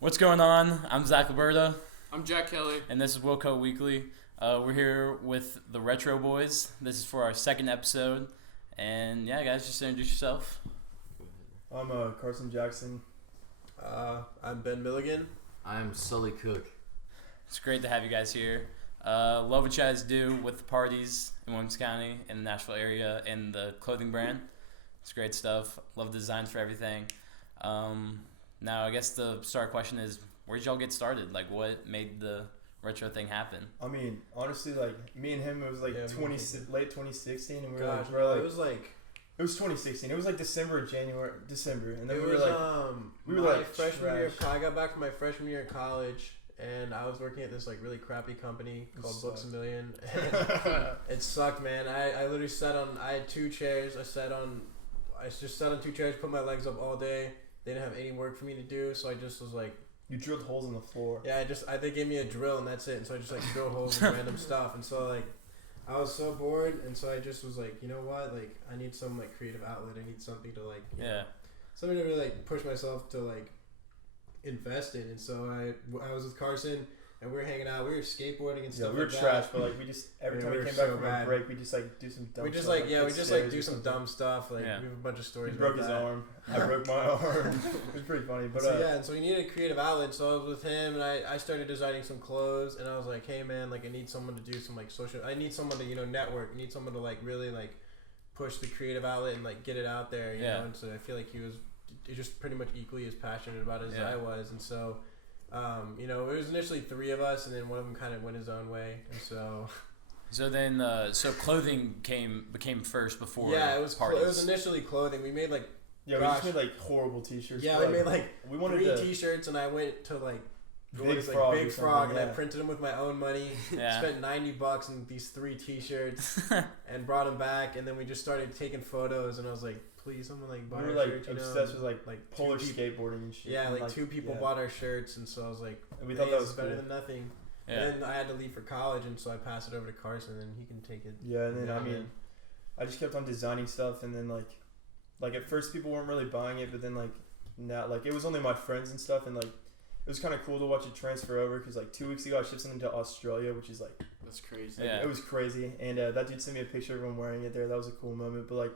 What's going on? I'm Zach Liberta, I'm Jack Kelly. and this is Wilco Weekly. We're here with the Retro Boys. This is for our second episode. And yeah, guys, just introduce yourself. I'm Carson Jackson. I'm Ben Milligan. I'm Sully Cook. It's great to have you guys here. Love what you guys do with the parties in Williams County, in the Nashville area, and the clothing brand. It's great stuff. Love the designs for everything. Now, I guess the start question is, where did y'all get started? Like, what made the retro thing happen? I mean, honestly, like me and him, it was like late 2016, and we were like, it was 2016. It was like December, and then we were like freshman year. trash. I got back from my freshman year in college, and I was working at this like really crappy company called Books a Million. And it sucked, man. I literally I had two chairs. I just sat on two chairs, put my legs up all day. They didn't have any work for me to do, so I just was like, You drilled holes in the floor. yeah, they gave me a drill and that's it. And so I just like drill holes with random stuff. And so like I was so bored, and so I just was like, you know what? Like I need some like creative outlet. I need something to like, something to really like push myself to like invest in. And so I was with Carson, and we were hanging out. We were skateboarding and stuff. We were like trash, that. but like we just every time we we were came back so from bad. a break, we just like do some dumb. We just stuff, do some dumb stuff. Like we have a bunch of stories. He broke about his that. arm. I broke my arm. It was pretty funny, but and so he needed a creative outlet. So I was with him, and I started designing some clothes. And I was like, hey man, like I need someone to do some like social. I need someone to network. I need someone to like really like push the creative outlet and like get it out there. You know. And so I feel like he was just pretty much equally as passionate about it as I was. And so. It was initially three of us, and then one of them kind of went his own way, and so. So then, clothing became first before. Yeah, it was. parties. It was initially clothing. We made like. we just made like horrible T-shirts. Yeah, we made like we wanted three T-shirts, and I went to like. Big Frog, and I printed them with my own money. Spent $90 on these 3 T-shirts, and brought them back. And then we just started taking photos, and I was like, "Please, someone like buy our shirt." We were like obsessed with like polar skateboarding and shit. Yeah, like 2 people bought our shirts, and so I was like, and we thought that was better cool. than nothing. Yeah. And then I had to leave for college, and so I passed it over to Carson, and he can take it. Yeah, and then I just kept on designing stuff, and then like at first people weren't really buying it, but then like now like it was only my friends and stuff, and like. It was kind of cool to watch it transfer over because like 2 weeks ago I shipped something to Australia, which is like That's crazy. Yeah. it was crazy, and that dude sent me a picture of him wearing it there. That was a cool moment. But like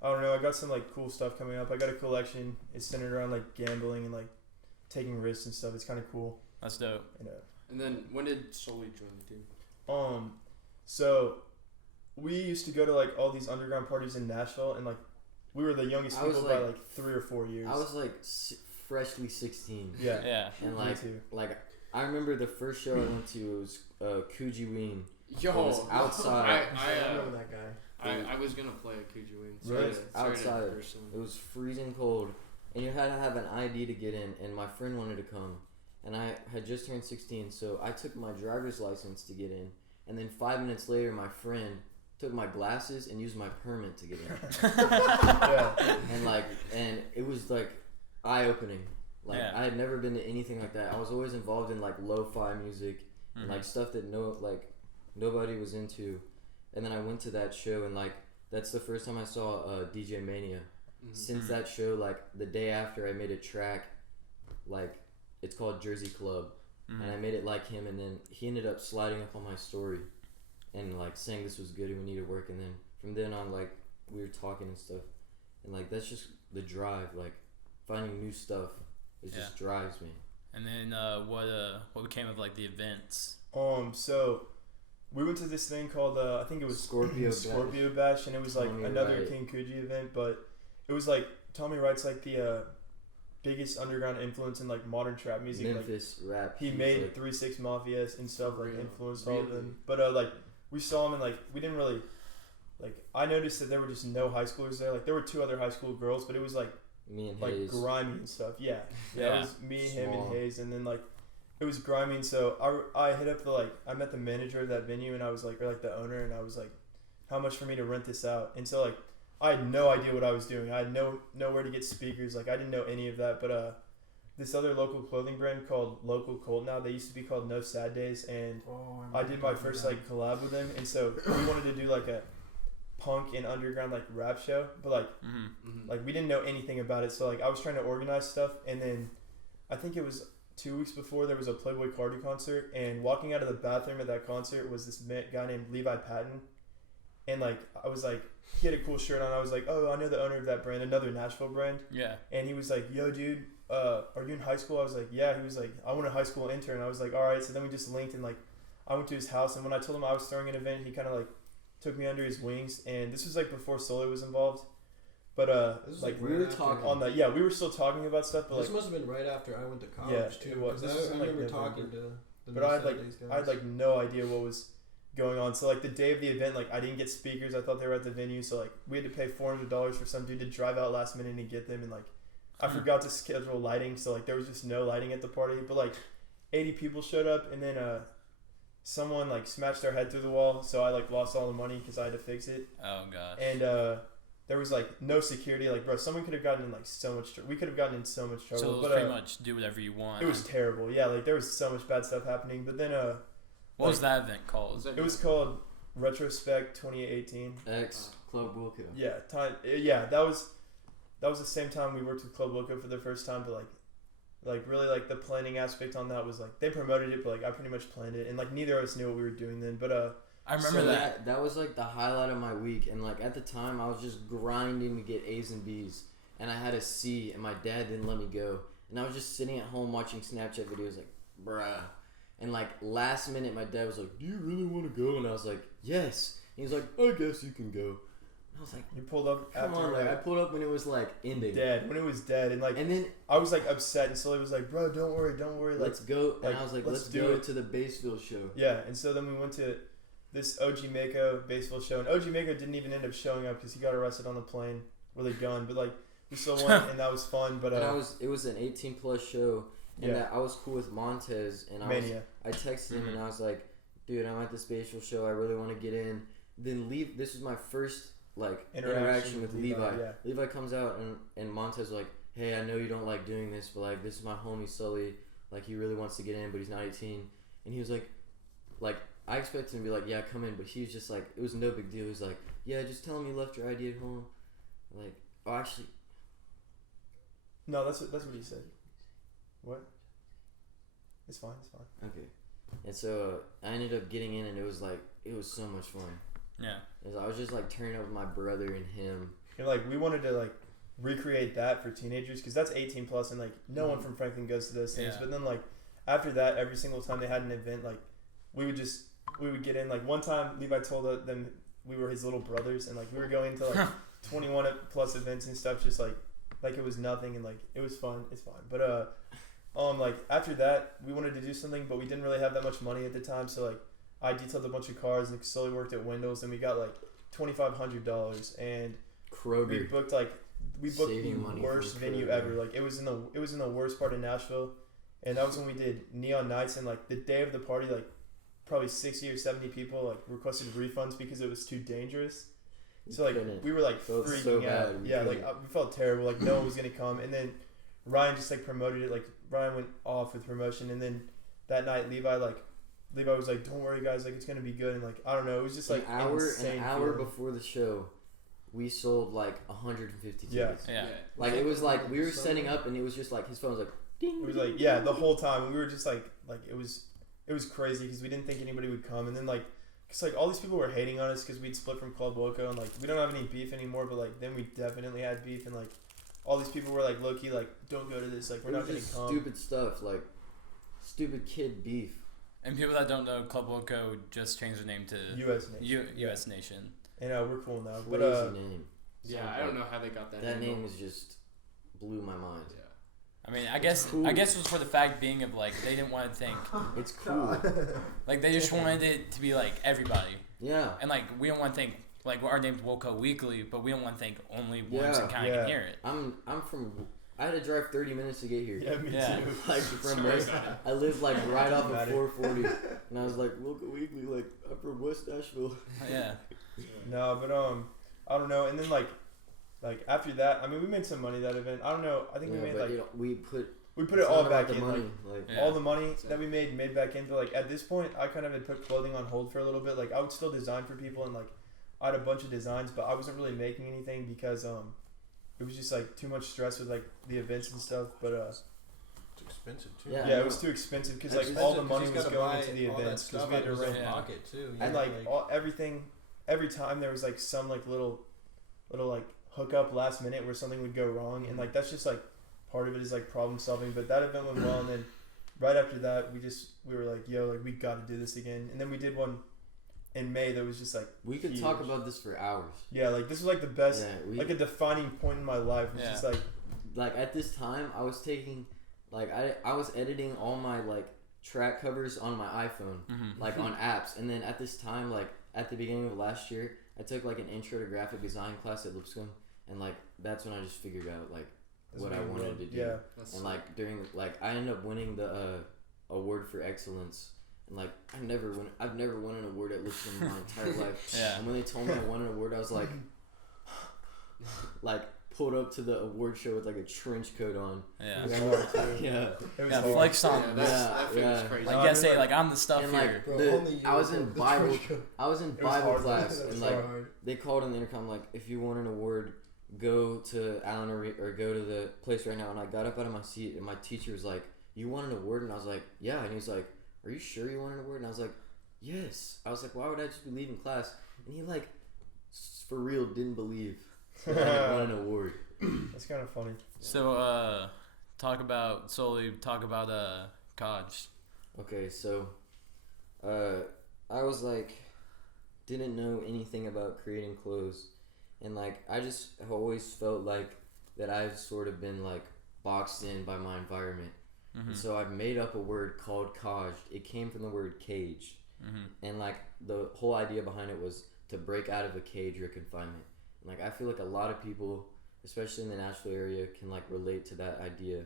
I don't know, I got some like cool stuff coming up. I got a collection. It's centered around like gambling and like taking risks and stuff. It's kind of cool. That's dope. And then when did Sully join the team? So we used to go to like all these underground parties in Nashville, and like we were the youngest people by like 3 or 4 years. I was like freshly 16. Yeah. And like I remember the first show I went to was Coogee Ween. Yo, it was outside. I remember that guy. I was gonna play at Coogee Ween. Really? Outside. It was freezing cold, and you had to have an ID to get in. And my friend wanted to come, and I had just turned 16, so I took my driver's license to get in. And then 5 minutes later, my friend took my glasses and used my permit to get in. And it was like eye-opening. I had never been to anything like that. I was always involved in like lo-fi music and like stuff that nobody was into. And then I went to that show, and like that's the first time I saw DJ Mania. Since that show, like the day after, I made a track, like it's called Jersey Club, and I made it like him. And then he ended up sliding up on my story and like saying this was good and we need to work. And then from then on, like we were talking and stuff, and like that's just the drive. Like finding new stuff, it just drives me. And then what became of like the events? So we went to this thing called I think it was Scorpio Bash, and it was like Tommy another Wright. King Coogee event, but it was like Tommy Wright's like the biggest underground influence in like modern trap music. Memphis rap. He made like, 3-6 Mafia and stuff, like influenced all of Really? them. But like we saw him, and like we didn't really like. I noticed that there were just no high schoolers there. Like there were 2 other high school girls, but it was like me and like Hayes. grimy and stuff. Yeah. It was me, him, Small. and Hayes, and then like it was grimy. And so I hit up I met the manager of that venue, and I was like, or like the owner, and I was like, how much for me to rent this out? And so like I had no idea what I was doing. I had nowhere to get speakers. Like I didn't know any of that. But this other local clothing brand called Local Cold now. They used to be called No Sad Days, and I did my first like collab with them. And so we wanted to do like a punk and underground like rap show, but like like we didn't know anything about it. So like I was trying to organize stuff, and then I think it was 2 weeks before there was a Playboy Cardi concert, and walking out of the bathroom at that concert was this guy named Levi Patton, and like I was like, he had a cool shirt on. I was like, oh, I know the owner of that brand, another Nashville brand. Yeah. And he was like, yo, dude, are you in high school? I was like, yeah. He was like, I want a high school intern. I was like, all right. So then we just linked, and like I went to his house, and when I told him I was throwing an event, he kind of like took me under his wings. And this was like before Sully was involved. But like we were talking on that. Yeah, we were still talking about stuff. But this like, must have been right after I went to college yeah, too. it was. I remember talking to the but I had like no idea what was going on. So like the day of the event, like I didn't get speakers. I thought they were at the venue, so like we had to pay $400 for some dude to drive out last minute and get them. And like I forgot to schedule lighting, so like there was just no lighting at the party. But like 80 people showed up, and then someone like smashed their head through the wall, so I like lost all the money because I had to fix it. Oh gosh. And there was like no security. Like bro, someone could have gotten in like so much. We could have gotten in so much trouble. So it was pretty much do whatever you want. It was terrible. Yeah, like there was so much bad stuff happening. But then what was that event called? It was called Retrospect 2018. X Club Wilco. Yeah, yeah, that was the same time we worked with Club Wilco for the first time. But like really like the planning aspect on that was like they promoted it, but like I pretty much planned it, and like neither of us knew what we were doing then. But I remember that. That was like the highlight of my week, and like at the time I was just grinding to get A's and B's, and I had a C, and my dad didn't let me go, and I was just sitting at home watching Snapchat videos like, bruh. And like last minute, my dad was like, "Do you really want to go?" And I was like, "Yes." And he's like, "I guess you can go." And I was like, you pulled up "Come on!" Like I pulled up when it was like ending. When it was dead, and then I was like upset, and Sully was like, "Bro, don't worry. Like, let's go." And like, I was like, let's go to the Batesville show." Yeah, and so then we went to this OG Mako Batesville show, and OG Mako didn't even end up showing up because he got arrested on the plane with a gun. But like we still went, and that was fun. But and it was an 18+ show. And that I was cool with Montez, and I texted him, and I was like, "Dude, I'm at the Spatial show. I really want to get in." Then this was my first like interaction with Levi. Yeah. Levi comes out, and Montez was like, "Hey, I know you don't like doing this, but like this is my homie Sully. Like he really wants to get in, but he's not 18." And he was like I expected him to be like, "Yeah, come in," but he was just like, it was no big deal. He was like, "Yeah, just tell him you left your ID at home." Like, oh, actually, no, that's what he said. What? It's fine. Okay. And so I ended up getting in, and it was so much fun. Yeah. I was just like turning up with my brother and him. And like we wanted to like recreate that for teenagers because that's 18+, and like no one from Franklin goes to those things. Yeah. But then like after that, every single time they had an event, like we would get in. Like one time, Levi told them we were his little brothers, and like we were going to like 21+ events and stuff, just like it was nothing, and like it was fun. It's fine, but like after that, we wanted to do something, but we didn't really have that much money at the time. So like I detailed a bunch of cars and slowly worked at Windows, and we got like $2,500, and Kroger. We booked the worst venue ever. Like it was in the worst part of Nashville, and that was when we did Neon Nights, and like the day of the party, like probably 60 or 70 people like requested refunds because it was too dangerous. So like we were like freaking out. Yeah, like we felt terrible. Like no one was gonna come, and then Ryan just like promoted it. Like Ryan went off with promotion, and then that night Levi was like, "Don't worry, guys. Like it's gonna be good." And like I don't know, it was just like an hour before the show, we sold like 150 tickets. Yeah. Like it was like we were setting up, and it was just like his phone was like ding. It was like the whole time, and we were just like it was crazy because we didn't think anybody would come, and then like. Cause like all these people were hating on us because we'd split from Club Wilco, and like we don't have any beef anymore, but like then we definitely had beef, and like all these people were like low key like don't go to this, like we're not gonna come. Stupid stuff, like stupid kid beef. And people that don't know, Club Wilco just changed their name to U.S. Nation. U.S. Nation. And we're cool now. Crazy name. Yeah, I don't know how they got that. That name is just blew my mind. Yeah. I mean, I guess it was for the fact being of like they didn't want to think it's cool. Like they just wanted it to be like everybody. Yeah. And like we don't want to think like our name's Wilco Weekly, but we don't want to think only Williamson County can hear it. I'm from. I had to drive 30 minutes to get here. Yeah, me too. Like from West, I live like right off of 440, and I was like Wilco Weekly, like I'm from West Nashville. Yeah. No, but I don't know. And then like after that, I mean, we made some money that event. I don't know. I think we made like we put it all back in. Money, all the money that we made back in. But like at this point, I kind of had put clothing on hold for a little bit. Like I would still design for people, and like I had a bunch of designs, but I wasn't really making anything because it was just like too much stress with like the events and stuff. But expensive too. Yeah, Yeah, it was too expensive because like all the money was going into the events because we had to rent pocket too. And everything, every time there was like some like little like hookup last minute where something would go wrong, and like that's just like part of it is like problem solving. But that event went well, and then right after that we were like, yo, like we got to do this again. And then we did one in May that was just like we could huge. talk about this for hours. Yeah, like this was like the best, like a defining point in my life. It's just like at this time I was taking like I was editing all my like track covers on my iPhone, like on apps. And then at this time, like at the beginning of last year, I took like an intro to graphic design class at Lipscomb, and like that's when I just figured out like what I wanted to do. Yeah, and like during like I ended up winning the award for excellence. And like I've never won an award at Lipscomb in my entire life. Yeah. And when they told me I won an award, I was like pulled up to the award show with like a trench coat on. Yeah. it was hard, Yeah. It was Yeah, hard. flex on. That feels crazy. Like you gotta say like I'm the stuff And here. like I was in Bible hard. class, and like hard. they called on the intercom like, if you want an award, go to Allen or go to the place right now. And I got up out of my seat, and my teacher was like, "You want an award?" And I was like, "Yeah." And he was like, "Are you sure you want an award?" And I was like, "Yes." I was like, "Why would I just be leaving class?" And he like for real didn't believe that I won an award. That's kind of funny. So talk about Sully. Talk about Kaj. Okay, so I was like didn't know anything about creating clothes, and like I just always felt like that I've sort of been like boxed in by my environment. And so I've made up a word called Kaj. It came from the word cage, and like the whole idea behind it was to break out of a cage or confinement. And like I feel like a lot of people, especially in the Nashville area, can like relate to that idea.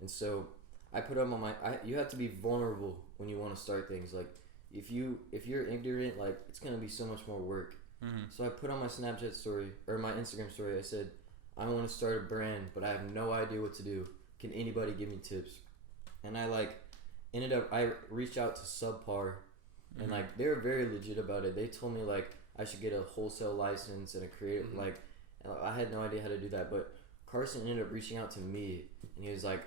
And so I put up on my you have to be vulnerable when you want to start things. Like if you're ignorant, like it's gonna be so much more work. So I put on my Snapchat story or my Instagram story, I said, I want to start a brand, but I have no idea what to do. Can anybody give me tips? And I like I reached out to Subpar, and like they were very legit about it. They told me like I should get a wholesale license and a creative like, and I had no idea how to do that. But Carson ended up reaching out to me, and he was like,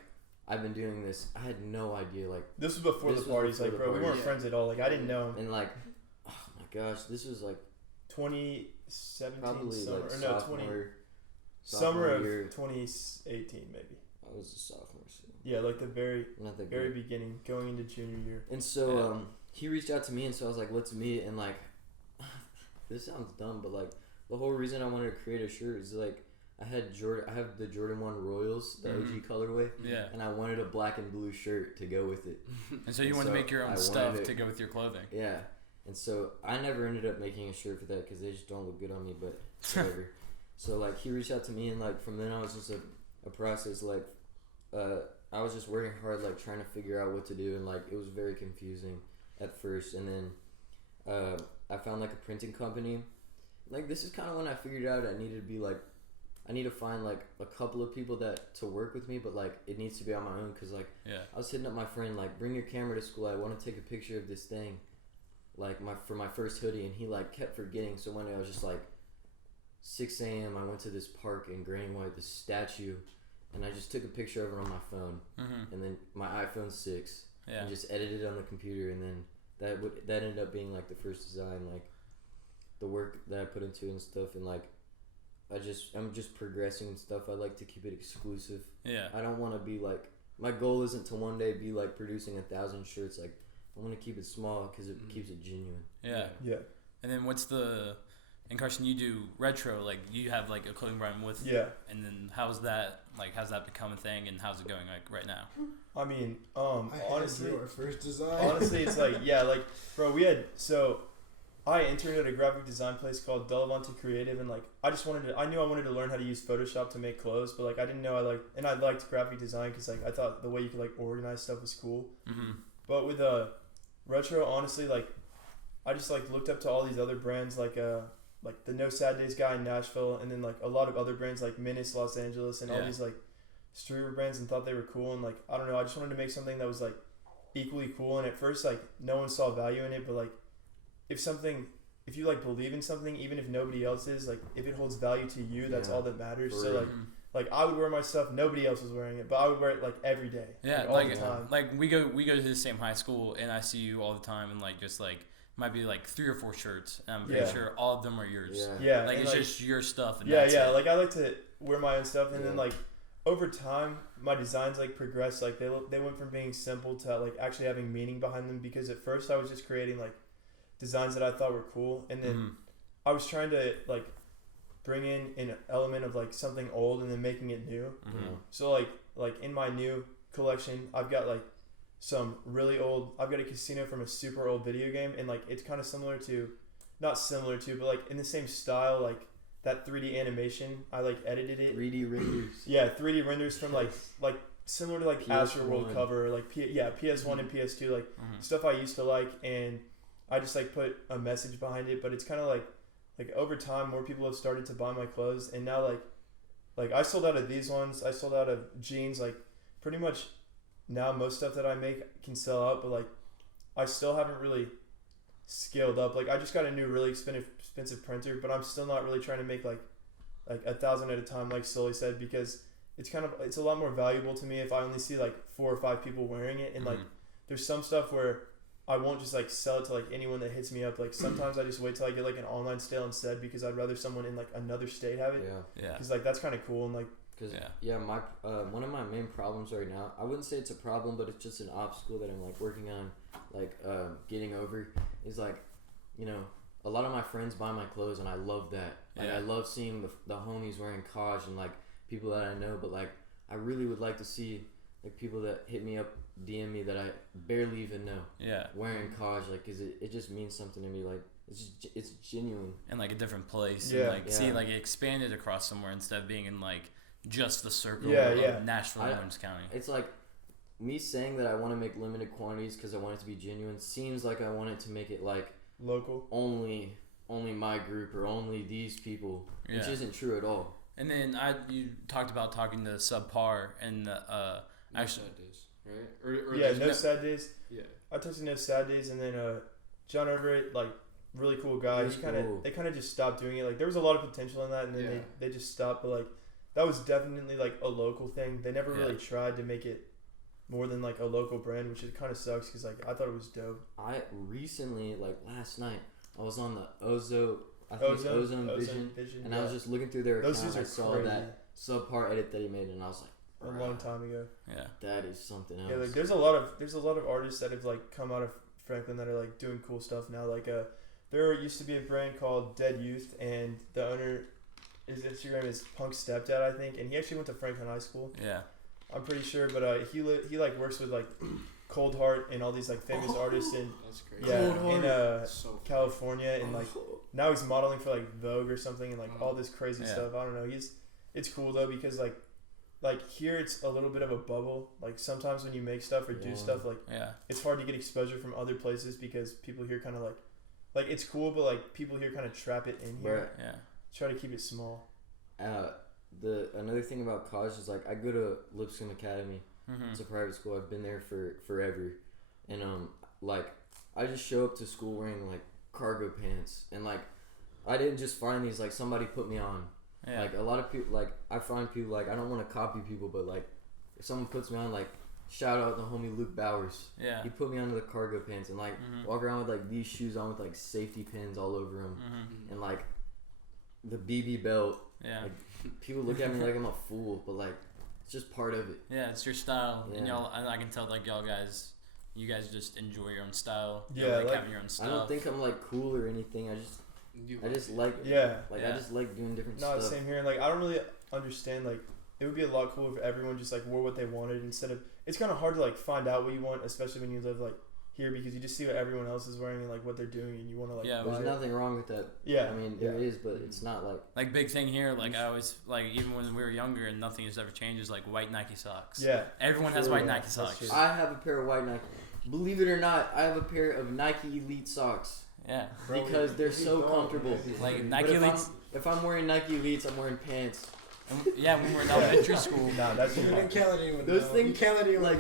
I've been doing this. I had no idea. Like this was before the parties. Like bro, we weren't friends at all. Like I didn't know him. And like, oh my gosh, this was like 2017 probably summer, like or no, summer of 2018 maybe. I was a sophomore, so yeah, like the very very beginning, going into junior year. And so he reached out to me, and so I was like, let's meet. And like, this sounds dumb, but like the whole reason I wanted to create a shirt is like I have the Jordan 1 Royals, the OG colorway. Yeah. And I wanted a black and blue shirt to go with it. And so you wanted to make your own stuff to go with your clothing. Yeah. And so I never ended up making a shirt for that because they just don't look good on me, but whatever. So like he reached out to me, and like from then on it was just a process. Like I was just working hard, like trying to figure out what to do, and like it was very confusing at first. And then I found like a printing company. Like this is kind of when I figured out I need to find like a couple of people to work with me, but like it needs to be on my own, because like I was hitting up my friend like, bring your camera to school, I want to take a picture of this thing, like for my first hoodie, and he like kept forgetting. So one day I was just like 6 a.m. I went to this park in Granny White, this statue, and I just took a picture of it on my phone, and then my iPhone 6, and just edited it on the computer, and then that ended up being like the first design, like the work that I put into it and stuff, and like I'm just progressing and stuff. I like to keep it exclusive. Yeah. I don't want to be like, my goal isn't to one day be like producing 1,000 shirts. Like I want to keep it small because it keeps it genuine. Yeah. Yeah. And then and Carson, you do retro, like you have like a clothing brand with. Yeah. And then how's that become a thing, and how's it going like right now? I mean, honestly, our first design. Honestly, it's like like bro, I interned at a graphic design place called Delavante Creative, and like I knew I wanted to learn how to use Photoshop to make clothes, but like I didn't know I liked graphic design because like I thought the way you could like organize stuff was cool. But with retro, honestly, like I just like looked up to all these other brands like the No Sad Days guy in Nashville, and then like a lot of other brands like Menace Los Angeles, and all these like streetwear brands, and thought they were cool, and like I don't know, I just wanted to make something that was like equally cool. And at first like no one saw value in it, but like if you like believe in something, even if nobody else is, like if it holds value to you, that's all that matters. So like I would wear my stuff, nobody else was wearing it, but I would wear it like every day. Yeah, all the time. Like we go to the same high school, and I see you all the time, and like just like might be like 3 or 4 shirts, and I'm pretty sure all of them are yours. Yeah, like it's just your stuff. And like I like to wear my own stuff, and then like over time, my designs like progressed. Like they went from being simple to like actually having meaning behind them. Because at first I was just creating like designs that I thought were cool, and then I was trying to like bring in an element of like something old and then making it new. So like in my new collection, I've got like some really old. I've got a casino from a super old video game, and like it's kind of not similar to, but like in the same style, like that 3D animation. I like edited it. 3D renders. Yeah, 3D renders from like similar to like Astroworld cover, like PS1 and PS2, like stuff I used to like, and I just like put a message behind it. But it's kind of like over time, more people have started to buy my clothes, and now like I sold out of these ones. I sold out of jeans. Like pretty much now, most stuff that I make can sell out, but like I still haven't really scaled up. Like I just got a new really expensive printer, but I'm still not really trying to make like 1,000 at a time, like Sully said, because it's a lot more valuable to me if I only see like 4 or 5 people wearing it. And like there's some stuff where I won't just like sell it to like anyone that hits me up. Like sometimes I just wait till I get like an online sale instead, because I'd rather someone in like another state have it. Yeah. Because like that's kind of cool. And like my one of my main problems right now, I wouldn't say it's a problem, but it's just an obstacle that I'm like working on, like getting over, is like, you know, a lot of my friends buy my clothes, and I love that. Like I love seeing the homies wearing Kaj, and like people that I know, but like I really would like to see like people that hit me up, DM me, that I barely even know. Wearing Kaj, like, 'cause it just means something to me. Like it's genuine. And like a different place. And like see like it expanded across somewhere instead of being in like just the circle of Nashville and Orange County. It's like me saying that I want to make limited quantities because I want it to be genuine seems like I want it to make it like local, only my group or only these people, which isn't true at all. And then you talked about talking to Subpar and actually sad days, right? No sad days. Yeah, I talked to No Sad Days, and then John Everett, like really cool guy. They kind of just stopped doing it. Like there was a lot of potential in that, and then they just stopped. But like that was definitely like a local thing. They never really tried to make it more than like a local brand, which it kind of sucks, because like I thought it was dope. I recently, like last night, I was on the Ozone Vision, and I was just looking through their account. I saw crazy. That Subpar edit that he made, and I was like, a long time ago. Yeah, that is something else. Yeah, like there's a lot of artists that have like come out of Franklin that are like doing cool stuff now. Like there used to be a brand called Dead Youth, and the owner, his Instagram is Punk Stepdad, I think, and he actually went to Franklin High School. Yeah, I'm pretty sure, but he like works with like Cold Heart and all these like famous artists in California, and like now he's modeling for like Vogue or something, and like all this crazy stuff. I don't know. It's cool though, because like here it's a little bit of a bubble. Like sometimes when you make stuff or do stuff, like it's hard to get exposure from other places, because people here kind of like it's cool, but like people here kind of trap it in here. Right. Try to keep it small. Another thing about college is like I go to Lipscomb Academy. It's a private school. I've been there for forever, and like I just show up to school wearing like cargo pants, and like I didn't just find these, like somebody put me on. Like a lot of people, like I find people, like I don't want to copy people, but like if someone puts me on, like shout out the homie Luke Bowers. He put me onto the cargo pants, and like walk around with like these shoes on with like safety pins all over them, and like the BB belt. Like people look at me like I'm a fool, but like it's just part of it. Yeah, it's your style, and y'all. And I can tell like you guys just enjoy your own style. Yeah, like having your own stuff. I don't think I'm like cool or anything. I just like I just like doing different stuff. No, same here. And like I don't really understand. Like it would be a lot cooler if everyone just like wore what they wanted instead of. It's kind of hard to like find out what you want, especially when you live like here, because you just see what everyone else is wearing and like what they're doing, and you want to like. Yeah, there's nothing wrong with that. I mean there is, but it's not like big thing here. Like I always like, even when we were younger and nothing has ever changed, is like white Nike socks. Yeah, everyone has white Nike socks. I have a pair of white Nike. Believe it or not, I have a pair of Nike Elite socks. Yeah, because they're so comfortable. Like Nike Elites. If I'm wearing Nike Elites, I'm wearing pants. When we're in elementary school. Nah, that's you didn't count it anymore. Those things, like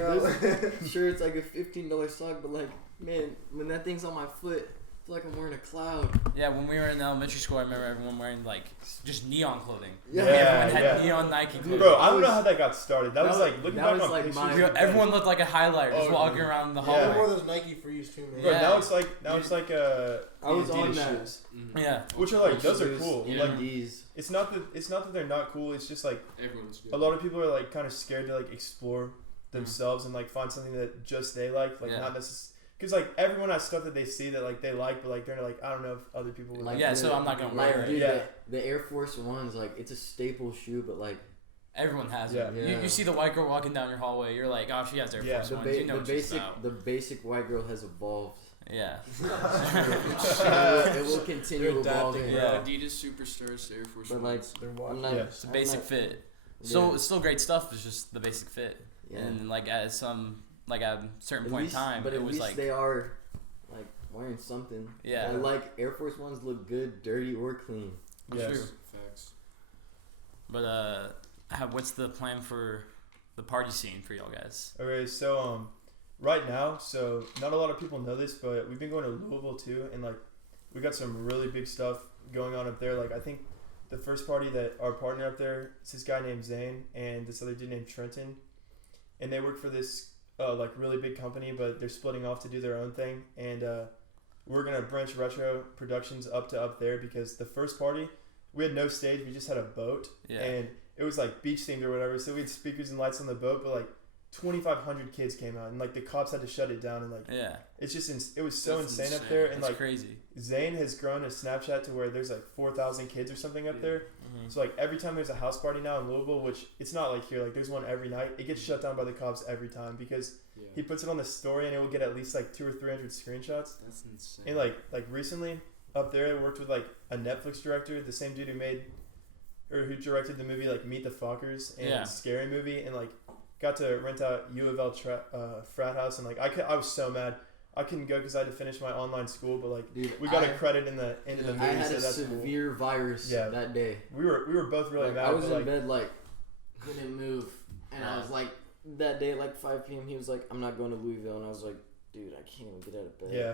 sure, it's like a $15 sock, but like, man, when that thing's on my foot, feel like I'm wearing a cloud. Yeah, when we were in elementary school, I remember everyone wearing like just neon clothing. Yeah, Everyone had yeah. neon Nike clothing. Bro, I don't know how that got started. That was like looking that back was on like pictures. Everyone looked like a highlighter just Oh, walking around the I hallway. wore those Nike Frees too, man. Bro, Yeah. now it's like I was on Adidas that. shoes, Yeah. which are like those are cool. Yeah. Like These. it's not that they're not cool. It's just like Everyone's good. a lot of people are like kind of scared to like explore themselves and like find something that just they like not necessarily. Because like everyone has stuff that they see that like they like, but like they're like I don't know if other people would like. Yeah, so I'm not gonna wear it. Dude, Yeah. the Air Force Ones, like it's a staple shoe, but like Everyone has Yeah. it. Yeah. You see the white girl walking down your hallway, you're like, oh, she has Air Force the, Ones. You know what she's about. the basic white girl has evolved. Yeah. It will continue They're adapting, evolving. Yeah. Adidas Superstars Air Force But like, Ones. They're I'm watching. not. Yeah. It's a basic fit. Yeah. So it's still great stuff. It's just the basic fit. Yeah. And like at some like at a certain At point least- in time, but it at was least like they are like wearing something. Yeah. I like Air Force Ones look good, dirty or clean. Yes. True. Facts. But what's the plan for the party scene for y'all guys? Okay, so right now, so not a lot of people know this, but we've been going to Louisville too, and like we got some really big stuff going on up there. Like I think the first party that our partner up there is this guy named Zane and this other dude named Trenton, and they work for this like really big company, but they're splitting off to do their own thing, and we're gonna branch Retro Productions up there because the first party we had no stage, we just had a boat, Yeah. and it was like beach themed or whatever, so we had speakers and lights on the boat, but like 2,500 kids came out, and like the cops had to shut it down, and like Yeah. it's just it was so That's insane up insane. there, and That's like crazy. Zane has grown a Snapchat to where there's like 4,000 kids or something up Yeah. there. Mm-hmm. So like every time there's a house party now in Louisville, which it's not like here, like there's one every night, it gets shut down by the cops every time because Yeah. he puts it on the story and it will get at least like 200 or 300 screenshots. That's insane. And like recently up there, I worked with like a Netflix director, the same dude who directed the movie like Meet the Fockers and Yeah. Scary Movie, and like got to rent out U of L frat house, and like I was so mad I couldn't go because I had to finish my online school, but like Dude, we got a credit in the end of the movie, I had so a that's severe virus Yeah. that day. cool. We were both really Like, mad. I was but, in like, bed like couldn't move, and I was like that day at like 5 p.m. He was like, "I'm not going to Louisville," and I was like, "Dude, I can't even get out of bed." yeah.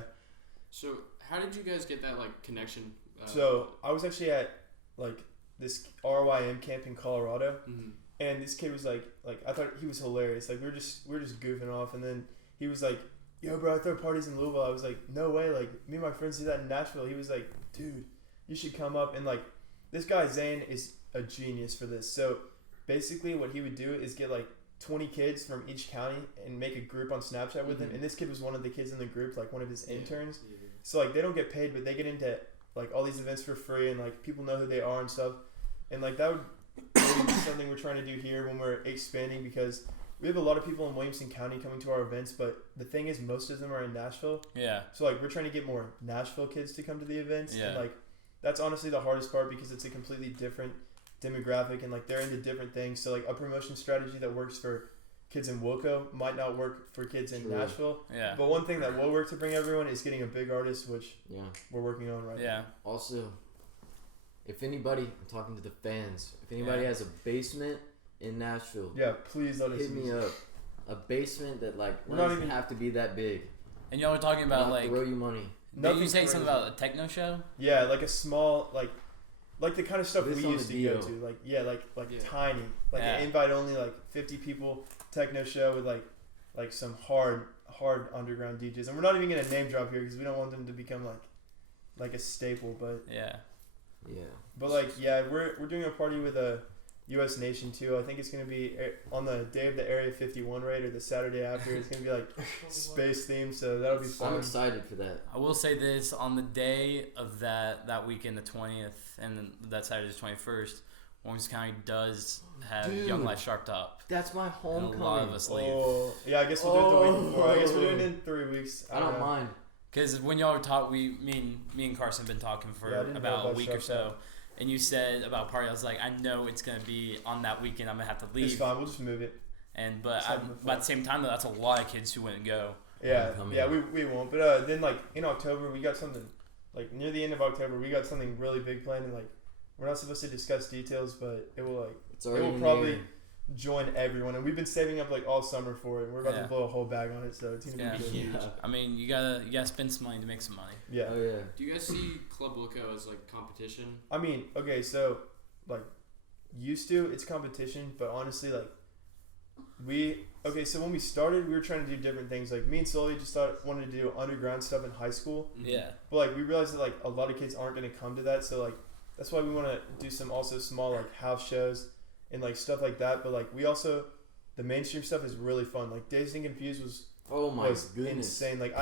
So how did you guys get that like connection? So I was actually at like this RYM camp in Colorado, Mhm. and this kid was like I thought he was hilarious. Like we were just goofing off, and then he was like, "Yo, bro, I throw parties in Louisville." I was like, "No way!" Like me and my friends do that in Nashville. He was like, "Dude, you should come up." And like this guy Zane is a genius for this. So basically, what he would do is get like 20 kids from each county and make a group on Snapchat with him. And this kid was one of the kids in the group, like one of his interns. Yeah. So like they don't get paid, but they get into like all these events for free, and like people know who they are and stuff. And like that would maybe be something we're trying to do here when we're expanding, because we have a lot of people in Williamson County coming to our events, but the thing is most of them are in Nashville. Yeah. So like we're trying to get more Nashville kids to come to the events, Yeah. and like that's honestly the hardest part because it's a completely different demographic and like they're into different things. So like a promotion strategy that works for kids in Wilco might not work for kids in True. Nashville. Yeah. But one thing that will work to bring everyone is getting a big artist, which Yeah. we're working on right now. Yeah. Also, if anybody, I'm talking to the fans. If anybody Yeah. has a basement in Nashville, Yeah, please let us hit me use it. up. A basement that like We're not doesn't even- have to be that big. And y'all were talking about I'll like, throw you money. did you Nothing say something crazy. about a techno show? Yeah, like a small like the kind of stuff This we on used the to go DO. to. Like yeah, like Yeah. tiny. Like Yeah. an invite only, like 50 people techno show with like some hard underground DJs. And we're not even gonna name drop here because we don't want them to become like a staple. But Yeah. Yeah. like yeah, we're doing a party with a U.S. Nation too. I think it's gonna be on the day of the Area 51 raid or the Saturday after. It's gonna be like space themed, so that'll be I'm fun. excited for that. I will say this, on the day of that weekend, the 20th, and then that Saturday, the 21st, Williamson County does have Dude. Young Life Sharp Top. That's my And a homecoming. lot of us leave. Oh yeah, I guess we'll do it the week before. I guess we'll do it in 3 weeks. I don't know. mind. Because when y'all were talking, me and Carson have been talking for Yeah, I didn't know about a about week or Sharp so. Top. And you said about party, I was like, I know it's going to be on that weekend. I'm going to have to It's leave. fine. We'll just move it. But at the same time, though, that's a lot of kids who wouldn't go. Yeah, Homecoming. yeah, we won't. But then like in October we got something, like near the end of October we got something really big planned, and like we're not supposed to discuss details, but it will It's already will in probably the air. join everyone, and we've been saving up like all summer for it. We're about Yeah. to blow a whole bag on it, so it's gonna be good. Yeah. I mean, you gotta spend some money to make some money. Yeah. Oh yeah. Do you guys see Club Wilco as like competition? I mean, okay, so like used to it's competition, but honestly, like so when we started, we were trying to do different things. Like me and Sully just wanted to do underground stuff in high school, Yeah. but like we realized that like a lot of kids aren't gonna come to that, so like that's why we want to do some also small like house shows and like stuff like that. But like we also the mainstream stuff is really fun. Like Dazed and Confused was Oh my goodness. insane. Like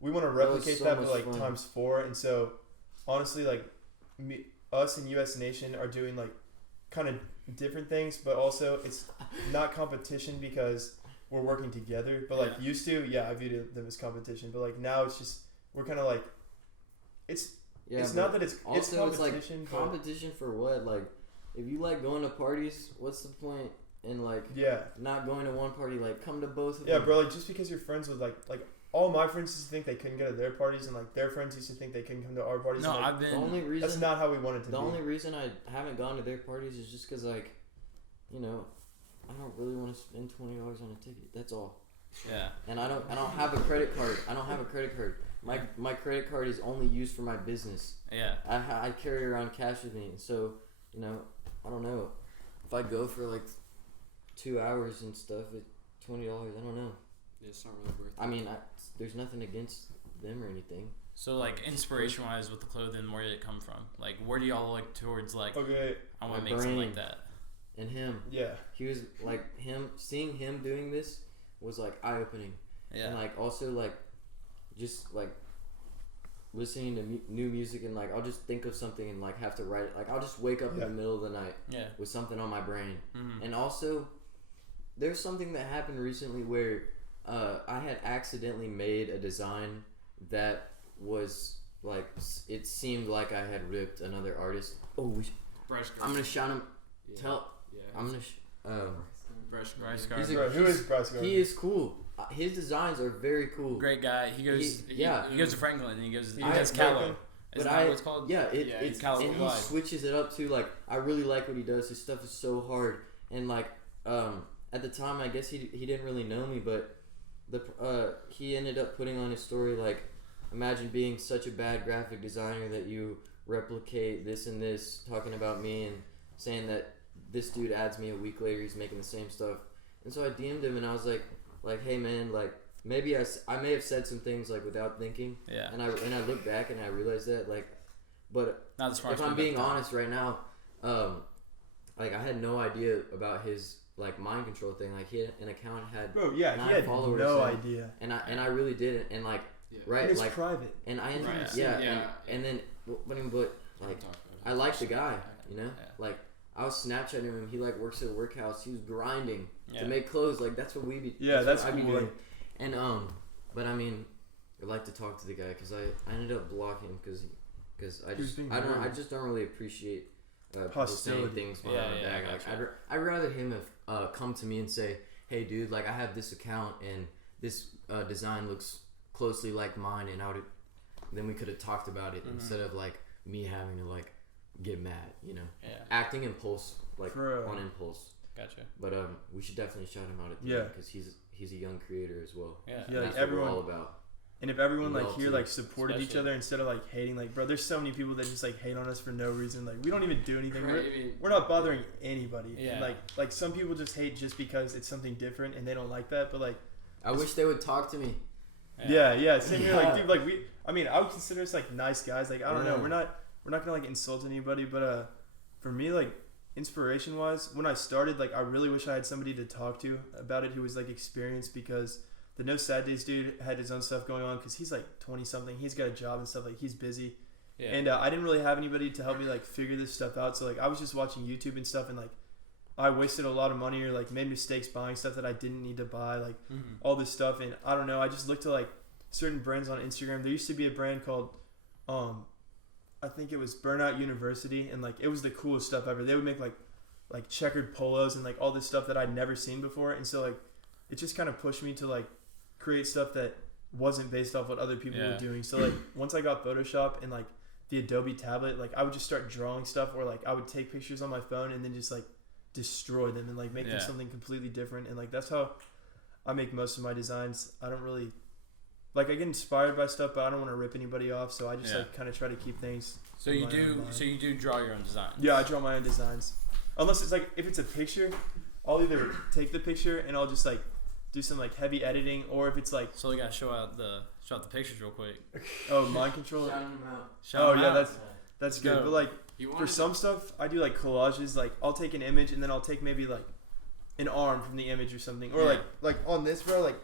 we want to That was replicate so that, much but like fun. times 4. And so honestly, like us and US Nation are doing like kind of different things, but also it's not competition because we're working together. But like used to, I viewed them as competition. But like now it's just we're kind of like it's not that it's Also, competition. it's like competition for what? Like, if you like going to parties, what's the point in like not going to one party? Like, come to both of them. Yeah, bro. Like just because you're friends with like all my friends used to think they couldn't go to their parties, and like their friends used to think they couldn't come to our parties. No, and, like, I've been. The only reason that's not how we wanted to. The be. only reason I haven't gone to their parties is just because like, you know, I don't really want to spend $20 on a ticket. That's all. Yeah. And I don't have a credit card. My credit card is only used for my business. Yeah. I carry around cash with me, so you know, I don't know if I go for like 2 hours and stuff at $20. I don't know. Yeah, it's not really worth it. I mean, there's nothing against them or anything. So like inspiration wise with the clothing, where did it come from? Like where do y'all look towards like Okay. I want to My make something brain. like that? And him, Yeah. he was like seeing him doing this was like eye opening. Yeah. And like also like just like listening to new music, and like I'll just think of something and like have to write it. Like I'll just wake up in the middle of the night with something on my brain. Mm-hmm. And also there's something that happened recently where I had accidentally made a design that was like it seemed like I had ripped another artist. I'm gonna shout him. Yeah. I'm gonna Bryce he's Carson. Who is Bryce Gardner? he is cool. His designs are very cool. Great guy. He goes. He goes to Franklin and he goes. He does Callow. Is that what it's called? Yeah, it's Callow and he Wide. switches it up too. Like I really like what he does. His stuff is so hard, and like at the time I guess he didn't really know me, but he ended up putting on his story like, imagine being such a bad graphic designer that you replicate this and this, talking about me and saying that this dude adds me a week later, he's making the same stuff. And so I DM'd him and I was like, hey man, like maybe I may have said some things like without thinking. Yeah. And I look back and I realized that like, but Not the smartest if I'm move being at the time. honest right now, like I had no idea about his like mind control thing. Like he had an account had Bro, yeah, 9 he had followers no and- idea. and I really didn't, and like right It was like private. and I ended Right. and then but like I like the guy, you know, like I was Snapchatting him. He like works at a workhouse. He was grinding to make clothes. Like that's what we be. Yeah, that's what I be cool. doing. And but I mean, I like to talk to the guy because I ended up blocking him because I He was just being I don't rude. I just don't really appreciate people saying Hostility. things behind my back. I Like gotcha. I'd rather him have come to me and say, hey dude, like I have this account and this design looks closely like mine, and then we could have talked about it instead of like me having to like get mad, you know. Yeah. Acting impulse, like For, on impulse. Gotcha. But we should definitely shout him out at the end because he's a young creator as well. Yeah. Yeah, And like that's what everyone. we're all about. And if everyone like Well, here too. like supported each Especially- other instead of like hating, like bro, there's so many people that just like hate on us for no reason. Like we don't even do anything. We're not bothering anybody. Yeah. And, like some people just hate just because it's something different and they don't like that. But like I wish they would talk to me. yeah, same here. Like Yeah. dude, like I mean, I would consider us like nice guys. Like I don't know, Yeah. we're not gonna like insult anybody. But for me, like inspiration wise, when I started, like I really wish I had somebody to talk to about it who was like experienced, because the No Sad Days dude had his own stuff going on because he's like 20 something. He's got a job and stuff. Like he's busy. Yeah. And I didn't really have anybody to help me like figure this stuff out. So like I was just watching YouTube and stuff, and like I wasted a lot of money or like made mistakes buying stuff that I didn't need to buy, like all this stuff. And I don't know, I just looked at like certain brands on Instagram. There used to be a brand called I think it was Burnout University, and like it was the coolest stuff ever. They would make like checkered polos and like all this stuff that I'd never seen before. And so like it just kind of pushed me to like create stuff that wasn't based off what other people were doing. So like once I got Photoshop and like the Adobe tablet, like I would just start drawing stuff, or like I would take pictures on my phone and then just like destroy them and like make them something completely different. And like that's how I make most of my designs. I don't really like I get inspired by stuff, but I don't want to rip anybody off. So I just like kind of try to keep things. So you do draw your own design. Yeah, I draw my own designs. Unless it's like if it's a picture, I'll either take the picture and I'll just like do some like heavy editing, or if it's like. So you gotta show out the pictures real quick. Oh, mind controller. Shout them out. Shout them out. That's good. But like for some stuff, I do like collages. Like I'll take an image and then I'll take maybe like an arm from the image or something, or like on this, bro. Like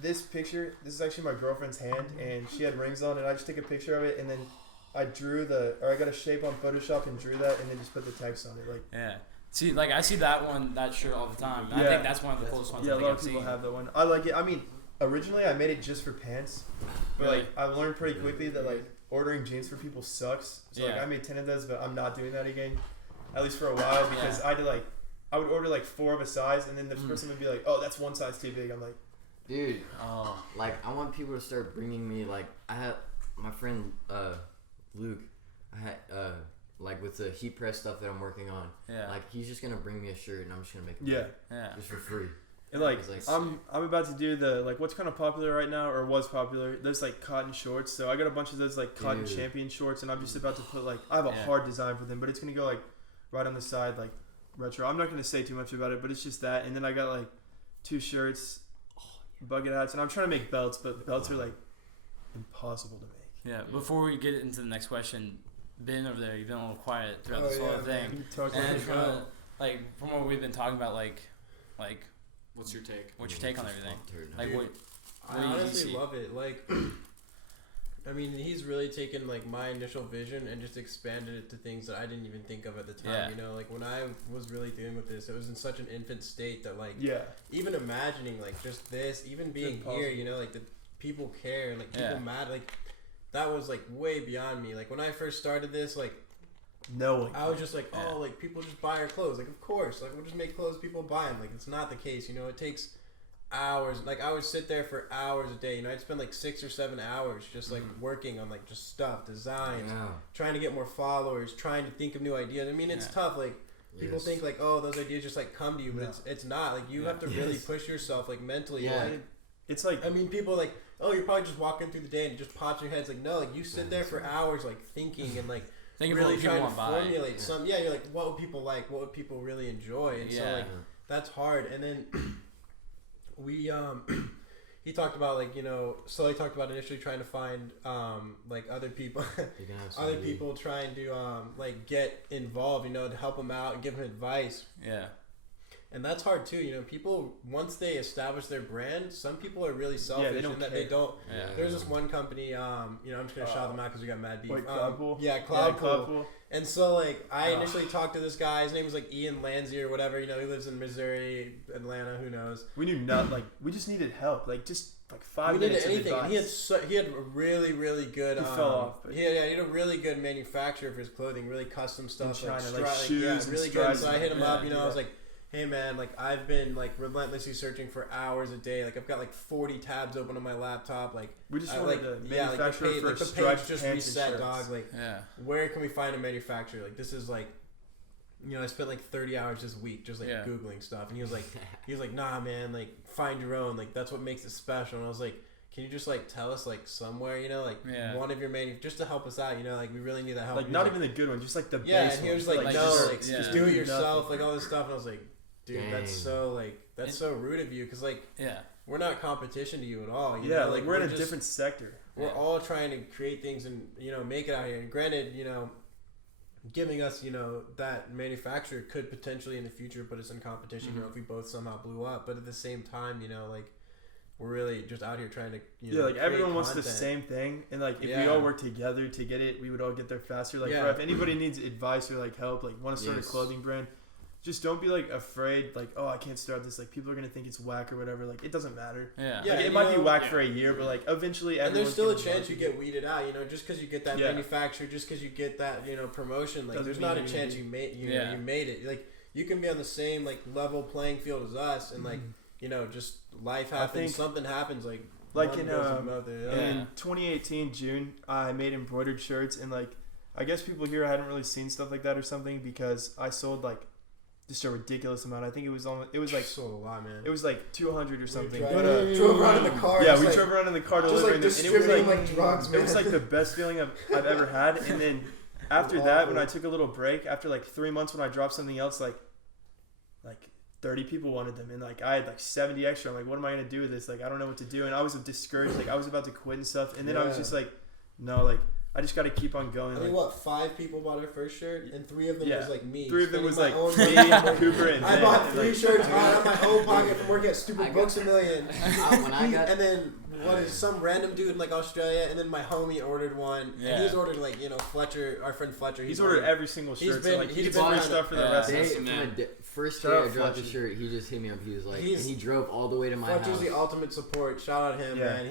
this picture, this is actually my girlfriend's hand, and she had rings on, and I just take a picture of it, and then I I got a shape on Photoshop and drew that, and then just put the text on it. Like see, like I see that shirt all the time. I think that's one of the coolest ones. Yeah, a lot of people have that one. I like it. I mean, originally I made it just for pants, but like I learned pretty quickly that like ordering jeans for people sucks. So like I made 10 of those, but I'm not doing that again, at least for a while, because I would order like 4 of a size, and then the person would be like, "Oh, that's one size too big." I'm like, dude, like I want people to start bringing me like I have my friend Luke. I had like with the heat press stuff that I'm working on. Yeah. Like he's just gonna bring me a shirt, and I'm just gonna make it. Just for free. And like I'm about to do the like what's kind of popular right now, or was popular. There's like cotton shorts, so I got a bunch of those like cotton champion shorts, and I'm just about to put like I have a hard design for them, but it's gonna go like right on the side like retro. I'm not gonna say too much about it, but it's just that. And then I got like 2 shirts, bucket hats, and I'm trying to make belts, but belts are like impossible to make. Yeah. Before we get into the next question, Ben over there, you've been a little quiet throughout this whole thing. And like from what we've been talking about, like. What's your take? What's your take on everything? Like, dude, I honestly love it. Like, I mean, he's really taken like my initial vision and just expanded it to things that I didn't even think of at the time. You know, like when I was really dealing with this, it was in such an infant state that like, even imagining like just this, even being here, you know, like the people care, like people mad, like that was like way beyond me. Like when I first started this, like. No, I was just like, like people just buy our clothes. Like, of course, like we'll just make clothes. People buy them. Like, it's not the case. You know, it takes hours. Like, I would sit there for hours a day. You know, I'd spend like 6 or 7 hours just like working on like just stuff, designs, trying to get more followers, trying to think of new ideas. I mean, it's tough. Like, people think like, oh, those ideas just like come to you, but it's not. Like, you have to really push yourself, like mentally. Yeah. Like, it's like I mean, people like, oh, you're probably just walking through the day and it just pops in your head. It's like, no, like you sit there for hours, like thinking and like. Really trying to formulate some. Yeah, you're like, what would people like? What would people really enjoy? And so like, that's hard. And then we he talked about like, you know, Sully talked about initially trying to find like other people trying to like get involved, you know, to help them out and give them advice. Yeah. And that's hard too, you know. People once they establish their brand, some people are really selfish they they don't. There's this one company, you know, I'm just gonna shout them out because we got mad beef. Cloudpool. Yeah, Cloudpool. And so like I initially talked to this guy. His name was like Ian Lanzi or whatever. You know, he lives in Missouri, Atlanta. Who knows? We knew not like we just needed help. Like just like 5 minutes. We needed anything. He had a really good. He fell off. He had a really good manufacturer for his clothing. Really custom stuff. In China, like shoes and really good. So I hit him up. You know, I was like. Hey man, like I've been like relentlessly searching for hours a day. Like I've got like 40 tabs open on my laptop. Like we just wanted to manufacture for the page just reset, dog. Like where can we find a manufacturer? Like this is like, you know, I spent like 30 hours this week just like googling stuff. And he was like, nah man, like find your own. Like that's what makes it special. And I was like, can you just like tell us like somewhere, you know, like one of your just to help us out, you know, like we really need that help. Like not even the good one, just like the base and he was like no, like just do it yourself, like all this stuff. And I was like. Dude, that's so rude of you because like we're not competition to you at all. You know? Like we're in a different sector. We're all trying to create things and you know make it out here. And granted, you know, giving us you know that manufacturer could potentially in the future put us in competition. You know, if we both somehow blew up. But at the same time, you know, like we're really just out here trying to you know, like everyone wants the same thing, and like if we all work together to get it, we would all get there faster. Like bro, if anybody needs advice or like help, like want to start a clothing brand. Just don't be like afraid, like, oh, I can't start this. Like people are gonna think it's whack or whatever. Like it doesn't matter. Like, it might be whack for a year, but like eventually, and there's still a chance you get weeded out. You know, just because you get that manufacturer, just because you get that you know promotion, like there's not a chance you made you made it. Like you can be on the same like level playing field as us, and like you know, just life happens, something happens, like in 2018 June, I made embroidered shirts, and like I guess people here hadn't really seen stuff like that or something because I sold like just a ridiculous amount. I think it was like sold a lot, man. it was like 200 or something. We But drove around in the car. yeah, just we like, drove around in the car just delivering like them, and it was distributing like like drugs, man. it was like the best feeling I've ever had. And then after that, when I took a little break, after like 3 months, when I dropped something else, like 30 people wanted them, and like I had like 70 extra. I'm like, what am I gonna do with this? Like, I don't know what to do. And I was discouraged. Like, I was about to quit and stuff. And then I was just like, no, like I just got to keep on going. I mean, what? 5 people bought our first shirt, and 3 of them was like me. 3 of them was my like own me, money. Cooper, and I Ben, bought and, 3 like, shirts out of my own pocket from working at Stupid Books a Million. When I got And then some random dude in like Australia, and then my homie ordered one, and he's ordered like Fletcher, our friend Fletcher. He's ordered every single shirt. So like he's he's been stuff for the rest of us. First day Shout out I dropped the Fletcher. shirt, he just hit me up. He was like, and he drove all the way to my house. Fletcher's the ultimate support. Shout out him, man.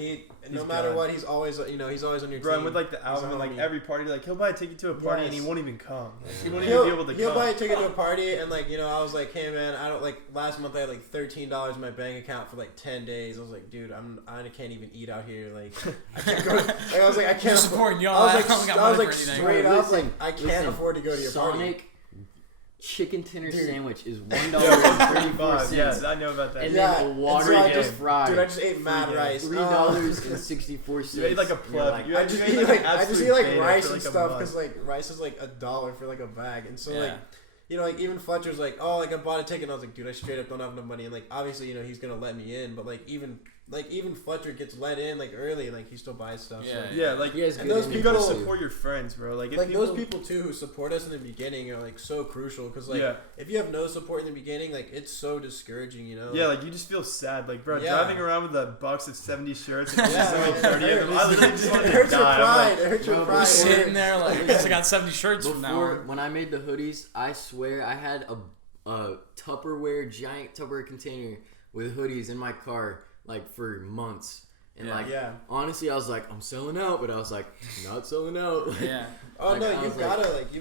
No matter what, he's always he's always on your Bro, team. and with like the album and like every party, like he'll buy a ticket to a party and he won't even come. Like, he won't even be able to come. He'll buy a ticket to a party and like I was like, hey man, I don't like last month I had like $13 in my bank account for like 10 days. I was like, dude, I can't even eat out here. Like I can't go. Like, I was like, I can't support y'all. I was I like straight up like I can't afford to go to your party. Sonic chicken tender sandwich is $1.34. $1.34. Yeah, I know about that. And then a water fry. Dude, I just ate mad rice. $3.64. You ate like a pleb. I just eat like rice and stuff because like rice is like $1 for like a bag, and so like. Like even Fletcher's like, oh, like I bought a ticket. And I was like, dude, I straight up don't have enough money. And like obviously, he's gonna let me in, but like even Fletcher gets let in like early, and like he still buys stuff. Like and those you gotta support your friends, bro. Like those people too who support us in the beginning are like so crucial because like if you have no support in the beginning, like it's so discouraging, Yeah, like you just feel sad, like bro, driving around with a box of 70 shirts and just like 30 of them. I literally just wanted to die. It hurts your pride. Sitting there like, I got 70 shirts from now on. When I made the hoodies, I swear I had a giant Tupperware container with hoodies in my car like for months. And honestly, I was like, I'm selling out, but I was like, not selling out. Oh like, no, you've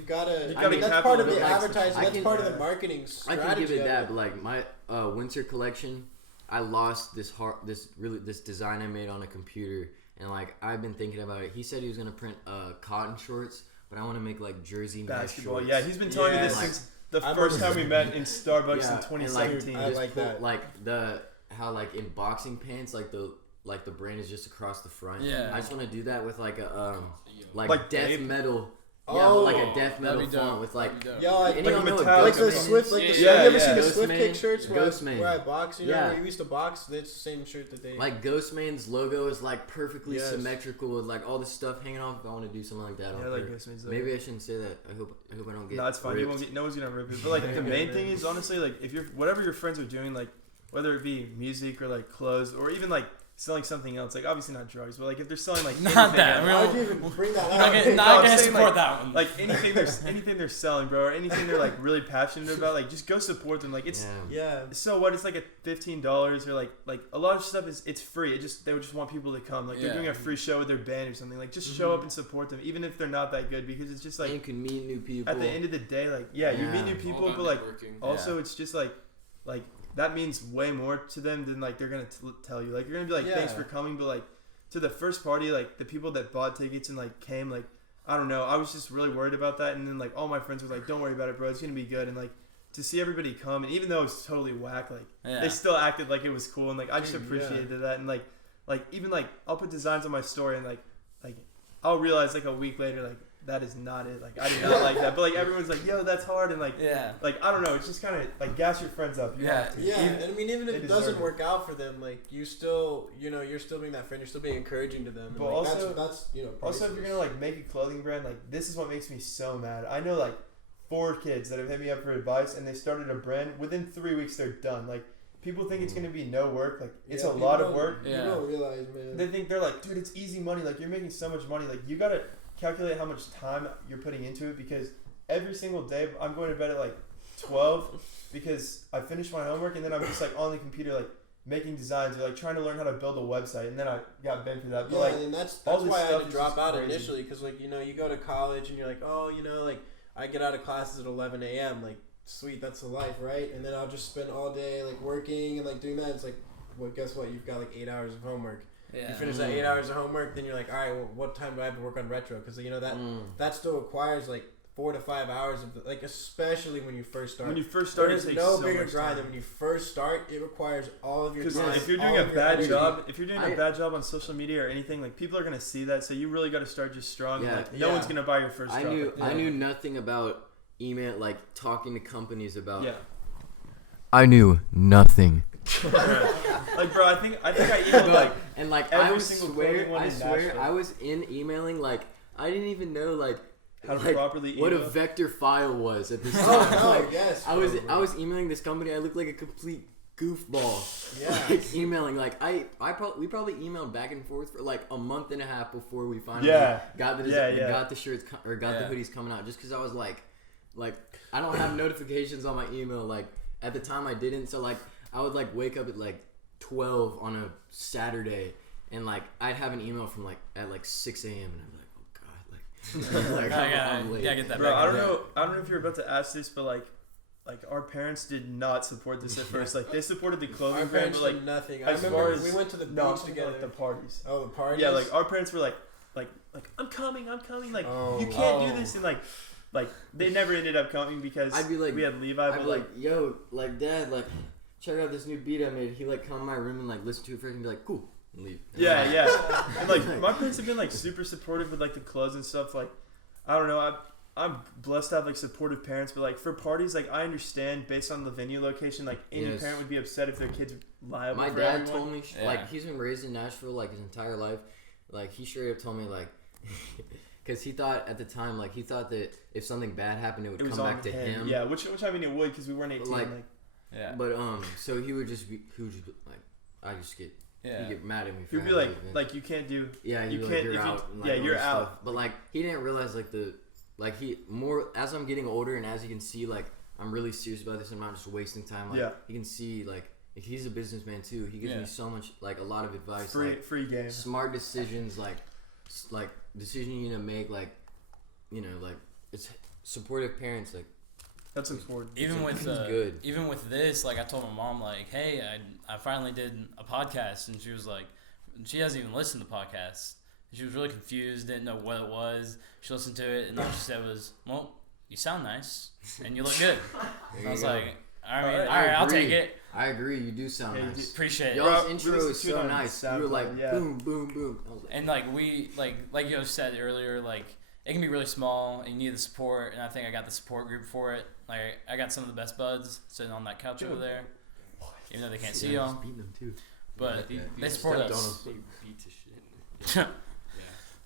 gotta. I mean, that's part of the advertising. That's part of the marketing strategy. I can give it that, but like my winter collection, I lost this design I made on a computer, and like I've been thinking about it. He said he was gonna print cotton shorts, but I want to make like jersey basketball. shorts. Yeah, he's been telling me this since the first time we met in Starbucks in 2017. I like that. Like how like in boxing pants, like the brand is just across the front. Yeah. I just want to do that with like a like death tape? metal. Oh, like a death metal font with like like metallic, the Swift, like the you ever seen the Swift Kick shirts where I box? Where you used to box. It's the same shirt that they like Ghostman's logo is like perfectly symmetrical with like all this stuff hanging off. If I want to do something like that, I like Ghostman's logo. Maybe I shouldn't say that. I hope I don't get. No, it's fine. Ripped. You won't get. No one's gonna rip it. But like the main thing is honestly like if you're whatever your friends are doing, like whether it be music or like clothes or even like selling something else, like obviously not drugs, but like if they're selling like not that. Why'd you even bring that up? Not gonna support that one. Like anything they're selling, bro, or anything they're like really passionate about, like just go support them. Like it's so what? It's like a $15 or like a lot of stuff it's free. They would just want people to come. Like they're doing a free show with their band or something. Like just show up and support them, even if they're not that good, because it's just like you can meet new people. At the end of the day, like you meet new people, but like also it's just like that means way more to them than like they're gonna tell you. Like you're gonna be like thanks for coming, but like to the first party, like the people that bought tickets and like came, like I don't know, I was just really worried about that. And then like all my friends were like, don't worry about it, bro, it's gonna be good. And like to see everybody come, and even though it was totally whack, like they still acted like it was cool, and like I just appreciated that. And like even like I'll put designs on my story, and like I'll realize like a week later, like that is not it. Like I do not like that. But like everyone's like, yo, that's hard, and like like I don't know. It's just kind of like gas your friends up. And I mean, even if it doesn't work out for them, like you still, you're still being that friend. You're still being encouraging to them. And, but like, also, that's also if you're gonna like make a clothing brand, like this is what makes me so mad. I know like 4 kids that have hit me up for advice, and they started a brand. Within 3 weeks, they're done. Like people think it's gonna be no work. Like it's a lot of work. You don't realize, man. They think they're like, dude, it's easy money. Like you're making so much money. Like you gotta calculate how much time you're putting into it, because every single day I'm going to bed at like 12 because I finished my homework, and then I'm just like on the computer like making designs or like trying to learn how to build a website, and then I got bent for that. But and that's why I had to drop out initially, because like you go to college and you're like, oh, like I get out of classes at 11 a.m. like sweet, that's the life, right? And then I'll just spend all day like working and like doing that. It's like, well, guess what? You've got like 8 hours of homework. You finish that 8 hours of homework, then you're like, all right, well, what time do I have to work on retro? Because that still requires like 4 to 5 hours of like, especially when you first start. When you first start, there's no bigger grind than when you first start. It requires all of your time. If you're doing a bad job on social media or anything, like people are gonna see that. So you really got to start just strong. Yeah. Like no one's gonna buy your first job. I knew nothing about email, like talking to companies about. Yeah. I knew nothing. Like bro, I think I emailed like and like every I single swear Nashville. I was in emailing like I didn't even know like how to properly email. What a vector file was at this time. Yes. I was emailing this company. I looked like a complete goofball. Yeah. Like emailing like we probably emailed back and forth for like a month and a half before we finally got the shirts or got the hoodies coming out. Just because I was like I don't have notifications on my email. Like at the time I didn't. So like I would like wake up at like 12 on a Saturday and like I'd have an email from like at like 6 a.m. and I'd be like, oh god, like I'm late. Yeah, I get that. Bro, I don't know if you're about to ask this, but like our parents did not support this at first. Like they supported the clothing brand, but like nothing. I remember we went to the beach together. Like the parties. Oh, the parties. Yeah, like our parents were like I'm coming. Like you can't do this, and like they never ended up coming because I'd be like, we had Levi. I'd be like, yo, like dad, like check out this new beat I made. He like come in my room and like listen to it first and be like, cool, and leave. And yeah. And like my parents have been like super supportive with like the clothes and stuff. Like I don't know, I'm blessed to have like supportive parents, but like for parties, like I understand based on the venue location, like any parent would be upset if their kids liable. My for dad everyone. told me like he's been raised in Nashville like his entire life. Like he straight up told me like. Because he thought at the time, like he thought that if something bad happened, it would come back to him. Yeah, which I mean it would because we weren't 18. But so he would just be like, I just get he'd get mad at me. He'd be like you can't do. Yeah, you can't. Like, you're out. And, like, you're out. Stuff. But like he didn't realize he more as I'm getting older and as you can see like I'm really serious about this and I'm not just wasting time. Like you can see like. If he's a businessman too, he gives me so much like a lot of advice. Free game. Smart decisions like decision you need to make like it's supportive parents like that's important. Even with good. Even with this, like I told my mom like, hey, I finally did a podcast, and she was like, she hasn't even listened to podcasts. She was really confused, didn't know what it was. She listened to it, and all she said was, well, you sound nice and you look good. I was like, all right, I'll take it. I agree. You do sound nice. Appreciate it. Y'all's intro is so nice. You were like boom, boom, boom. I was like, and like we like you said earlier, like it can be really small and you need the support. And I think I got the support group for it. Like I got some of the best buds sitting on that couch over there, even though they can't see y'all. Beating them too. But they support us. Beat to shit.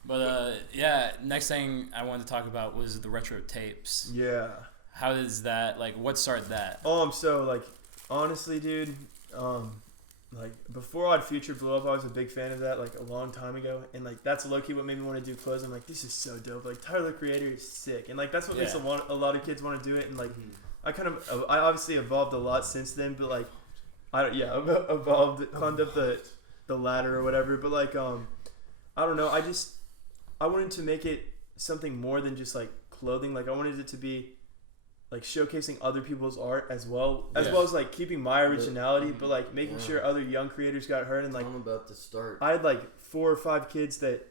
But next thing I wanted to talk about was the retro tapes. Yeah. How does that what started that? So like honestly, dude, like before Odd Future blew up, I was a big fan of that like a long time ago, and like that's low key what made me want to do clothes. I'm like, this is so dope. Like Tyler the Creator is sick, and like that's what makes a lot of kids want to do it. And like I obviously evolved a lot since then, but like climbed up the ladder or whatever. But like I don't know, I wanted to make it something more than just like clothing. Like I wanted it to be like showcasing other people's art as well as like keeping my originality, but like making sure other young creators got heard. And like I'm about to start. I had like 4 or 5 kids that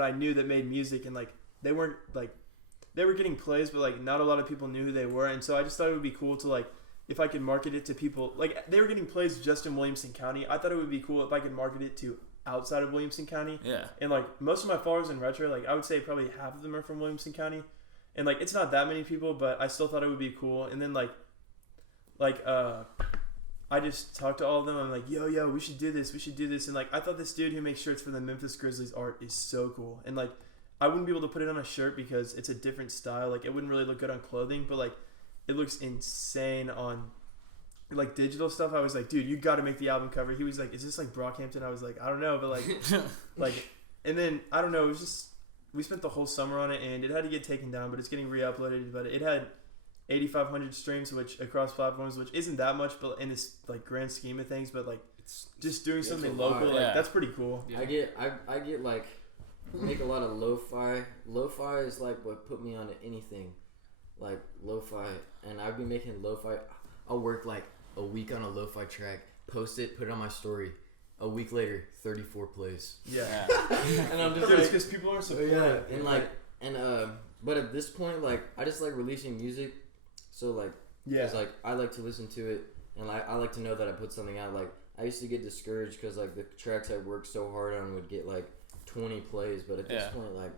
I knew that made music, and like they weren't like they were getting plays, but like not a lot of people knew who they were. And so I just thought it would be cool to like if I could market it to people like they were getting plays just in Williamson County. I thought it would be cool if I could market it to outside of Williamson County. Yeah. And like most of my followers in retro, like I would say probably half of them are from Williamson County. And like it's not that many people, but I still thought it would be cool. And then I just talked to all of them. I'm like, yo, we should do this. And like I thought this dude who makes shirts for the Memphis Grizzlies art is so cool. And like I wouldn't be able to put it on a shirt because it's a different style. Like it wouldn't really look good on clothing, but like it looks insane on like digital stuff. I was like, dude, you got to make the album cover. He was like, is this like Brockhampton? I was like, I don't know, but like and then I don't know. It was just. We spent the whole summer on it, and it had to get taken down, but it's getting re-uploaded. But it had 8,500 streams, which across platforms, which isn't that much, but in this like grand scheme of things. But like, it's just doing something local, like that's pretty cool. Yeah. I get like make a lot of lo-fi. Lo-fi is like what put me onto anything, like lo-fi, and I've been making lo-fi. I'll work like a week on a lo-fi track, post it, put it on my story. A week later, 34 plays. Yeah. And I'm just because people are supporting. And like And but at this point, like I just like releasing music, so like cause, like I like to listen to it, and like I like to know that I put something out. Like I used to get discouraged because like the tracks I worked so hard on would get like 20 plays, but at this point, like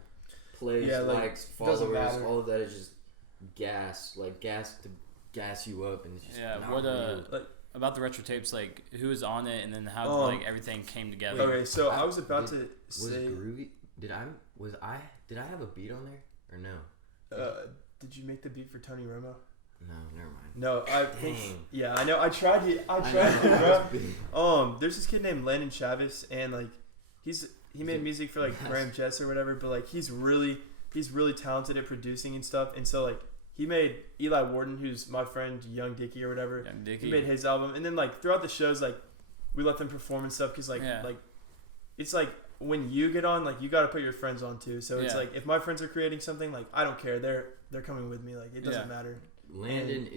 plays, likes, followers, all of that is just gas to gas you up, and it's just what about the retro tapes, like who was on it, and then how like everything came together. Okay, so I was about to say, Groovy? Did I have a beat on there or no? Did you make the beat for Tony Romo? No, never mind. No, I think. Yeah, I know. I tried it, bro. There's this kid named Landon Chavez, and like he made music for like Graham Jess or whatever, but like he's really talented at producing and stuff, and so like he made Eli Warden, who's my friend Young Dicky or whatever. Young Dicky. He made his album, and then like throughout the shows, like we let them perform and stuff, because like it's like when you get on, like you got to put your friends on too. So it's like if my friends are creating something, like I don't care, they're coming with me. Like it doesn't matter. Landon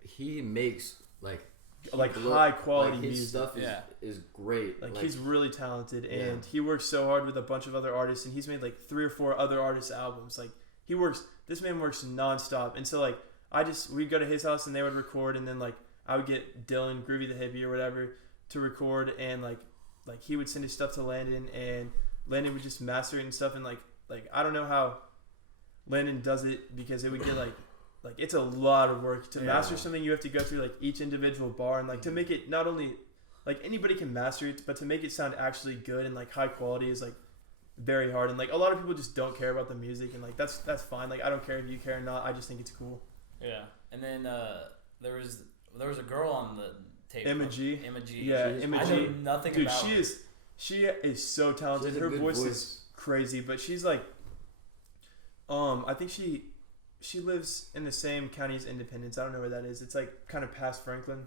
he makes like high quality his music. stuff is great. Like he's really talented, and he works so hard with a bunch of other artists, and he's made like 3 or 4 other artists' albums. Like this man works nonstop, and so like we'd go to his house and they would record, and then like I would get Dylan, Groovy the Hippie or whatever to record, and like he would send his stuff to Landon, and Landon would just master it and stuff, and like I don't know how Landon does it, because it would get like it's a lot of work to master something. You have to go through like each individual bar, and like to make it not only like anybody can master it, but to make it sound actually good and like high quality is like very hard. And like a lot of people just don't care about the music, and like that's fine. Like I don't care if you care or not. I just think it's cool. Yeah. And then there was a girl on the tape. Emma G. Yeah, Emma I G. know nothing Dude, about her. she is so talented. Her voice is crazy, but she's like I think she lives in the same county as Independence. I don't know where that is. It's like kind of past Franklin.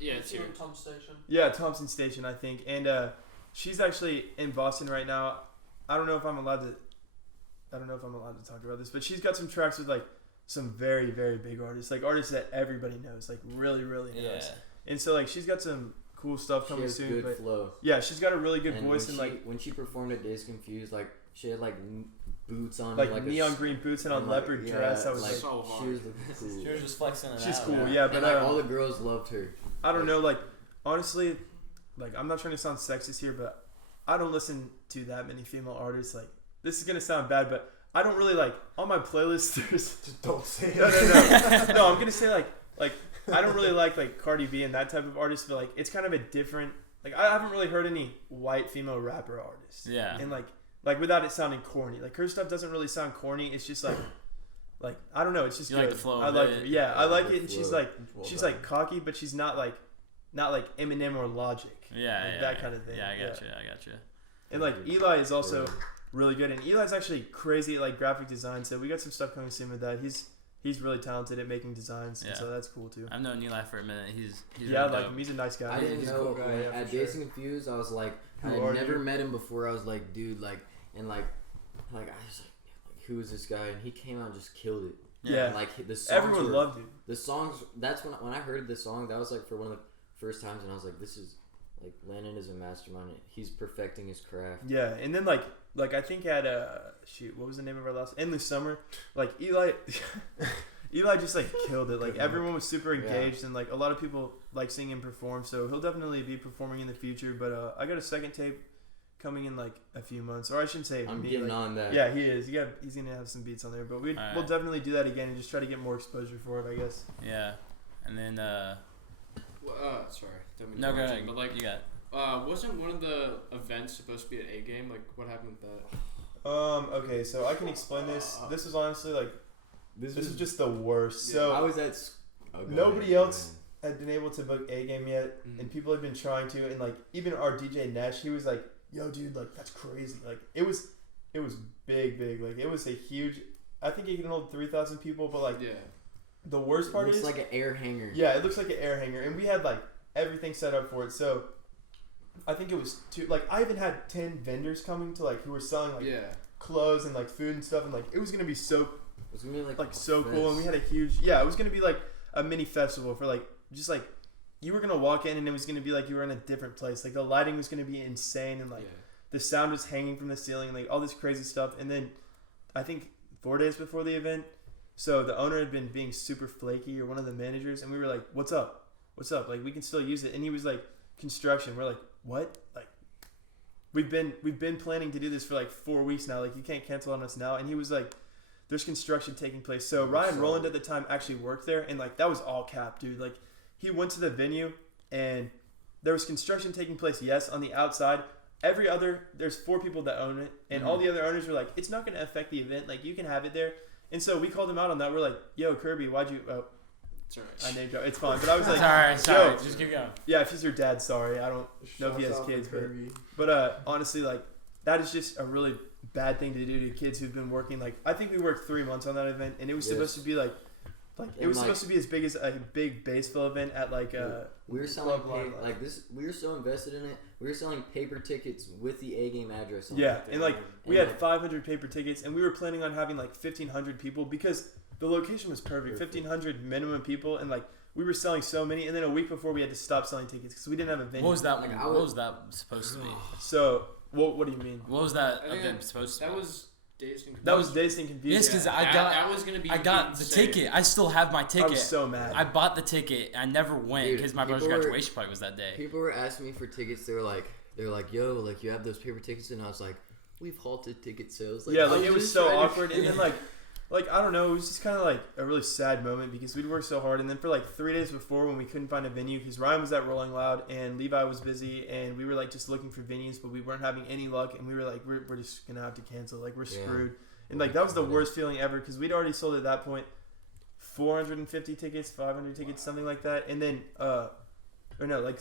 Yeah, it's here. Thompson Station. Yeah, Thompson Station, I think. And she's actually in Boston right now. I don't know if I'm allowed to talk about this, but she's got some tracks with like some very, very big artists, like artists that everybody knows, like really, really knows. And so like she's got some cool stuff coming soon. She has good flow. Yeah, she's got a really good voice, and like when she performed at Days Confused, like she had like boots on, like neon green boots and a leopard dress. That was like so hard. She was cool. She was just flexing it She's out. cool, yeah. But and, like all the girls loved her. I don't know, like honestly, like I'm not trying to sound sexist here, but I don't listen to that many female artists. Like this is gonna sound bad, but I don't really like on my playlist. There's Just don't say it. No. No, I'm gonna say like I don't really like Cardi B and that type of artist, but like it's kind of a different. Like I haven't really heard any white female rapper artists. Yeah. And like without it sounding corny. Like her stuff doesn't really sound corny. It's just like I don't know. It's just you good. like the flow. I like it. Yeah, I like it. And flow. she's like cocky, but she's not like Eminem or Logic. Yeah, like that kind of thing. Yeah, I got you. And like Eli is also really good, and Eli's actually crazy at like graphic design. So we got some stuff coming soon with that. He's really talented at making designs, and so that's cool too. I've known Eli for a minute. He's yeah, really like dope. He's a nice guy. I didn't he's know a cool guy. at Days Confused. I was like, I had never met him before. I was like, dude, like, and like I was like, who is this guy? And he came out and just killed it. Yeah, and, like the songs everyone loved it. The songs. That's when I heard the song. That was like for one of the first times, and I was like, this is like Landon is a mastermind. He's perfecting his craft. Yeah, and then like I think at what was the name of our last Endless Summer? Like Eli just like killed it. Like everyone was super engaged, and like a lot of people like seeing him perform. So he'll definitely be performing in the future. But I got a second tape coming in like a few months, or I shouldn't say. I'm getting on that. Yeah, he is. He's gonna have some beats on there, but we'll definitely do that again and just try to get more exposure for it, I guess. Yeah, and then sorry. No, go ahead. But like, you got. Wasn't one of the events supposed to be an A game? Like, what happened with that? Okay, so I can explain this. This was honestly like, this is just the worst. So I was at. Nobody else had been able to book A game yet, and people had been trying to, and like even our DJ Nash, he was like, "Yo, dude, like that's crazy." Like it was big. Like it was a huge. I think it can hold 3,000 people, but like the worst part is it's like an air hanger. Yeah, it looks like an air hanger, and we had like everything set up for it. So I think it was I even had 10 vendors coming to like who were selling like clothes and like food and stuff, and like it was gonna be so. It was gonna be like so cool, and we had a huge it was gonna be like a mini festival for like just like you were gonna walk in and it was gonna be like you were in a different place. Like the lighting was gonna be insane, and like the sound was hanging from the ceiling, and like all this crazy stuff. And then I think 4 days before the event. So the owner had been being super flaky, or one of the managers, and we were like, "What's up? What's up? Like, we can still use it." And he was like, "Construction." We're like, "What? Like, we've been planning to do this for like 4 weeks now. Like, you can't cancel on us now." And he was like, "There's construction taking place." So Ryan Rowland at the time actually worked there, and like that was all cap, dude. Like, he went to the venue, and there was construction taking place. Yes, on the outside. There's 4 people that own it, and all the other owners were like, "It's not going to affect the event. Like, you can have it there." And so we called him out on that. We're like, "Yo, Kirby, why'd you?" Oh, It's alright. I named drop. It's fine. But I was like, sorry. "Yo, Just keep going. yeah, if he's your dad, sorry. I don't know if he has kids, but honestly, like, that is just a really bad thing to do to kids who've been working. Like, I think we worked 3 months on that event, and it was supposed to be like it was supposed to be as big as a big Batesville event at like we were selling Club we were so invested in it. We were selling paper tickets with the A game address on yeah, it. and like we had 500 paper tickets, and we were planning on having like 1,500 people because the location was perfect. 1,500 minimum people, and like we were selling so many, and then a week before we had to stop selling tickets because we didn't have a venue. What was that? What was that supposed to be? So what do you mean? What was that event supposed to be? That was Dazed and Confused. That was Dazed and Confused. Yes, because that was gonna be. I got the insane. ticket. I still have my ticket. I was so mad. I bought the ticket. I never went Dude, because my brother's people were- graduation party was that day. People were asking me for tickets. They were like, "Yo, like you have those paper tickets?" And I was like, "We've halted ticket sales." Like, yeah, I like it was just so trying to- awkward, and then like I don't know, it was just kind of like a really sad moment because we'd worked so hard, and then for like 3 days before when we couldn't find a venue because Ryan was at Rolling Loud and Levi was busy, and we were like just looking for venues, but we weren't having any luck, and we were like, we're just gonna have to cancel, like we're screwed, and like that was the worst feeling ever because we'd already sold at that point 450 tickets, 500 tickets, something like that, and then or no, like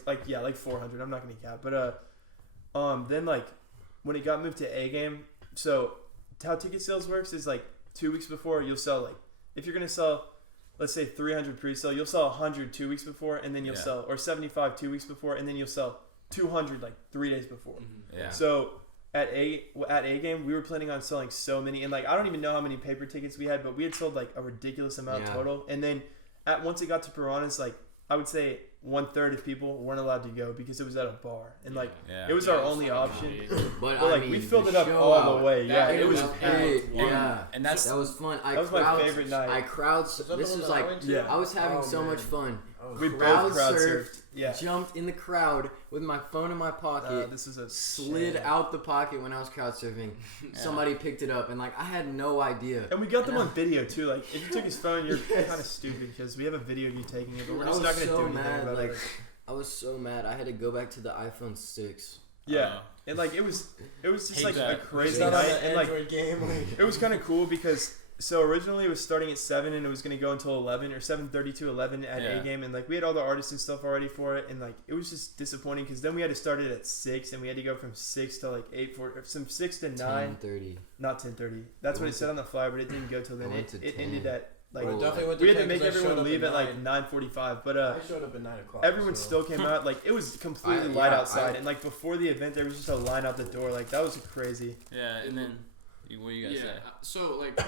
400. I'm not gonna cap, but then like when it got moved to A game, so how ticket sales works is like 2 weeks before you'll sell, like if you're gonna sell, let's say 300 pre-sale, you'll sell 100 2 weeks before, and then you'll sell, or 75 2 weeks before, and then you'll sell 200 like 3 days before. Yeah. So at A game, we were planning on selling so many, and like I don't even know how many paper tickets we had, but we had sold like a ridiculous amount total. And then once it got to Piranhas, like I would say 1/3 of people weren't allowed to go because it was at a bar, and like it was our only option. But like we filled it up all the way. Yeah, it was packed. Yeah, and that was fun. That was my favorite night. This was like I was having so much fun. We both crowd surfed. Yeah. Jumped in the crowd with my phone in my pocket. This is a slid out the pocket when I was crowd surfing. Somebody picked it up, and like I had no idea. And we got them on video too. Like if you took his phone, you're kind of stupid because we have a video of you taking it, but we're just not gonna do anything about it. I was so mad. I had to go back to the iPhone 6. Yeah, and like it was just like that. a crazy night, and like it was kind of cool because. So originally it was starting at 7 and it was going to go until 11 or 7:30 to 11 at A game, and like we had all the artists and stuff already for it, and like it was just disappointing because then we had to start it at 6 and we had to go from 6 to like 8:40, from 6 to 9. 10:30. Not 10:30. That's what it said on the flyer, but it didn't go till then. It ended at like definitely we had to make everyone leave at like 9:45, but I showed up at 9 o'clock. everyone still came out. Like it was completely light outside, and like before the event there was just a line out the door. Like that was crazy. Yeah, and then what do you guys say? So like.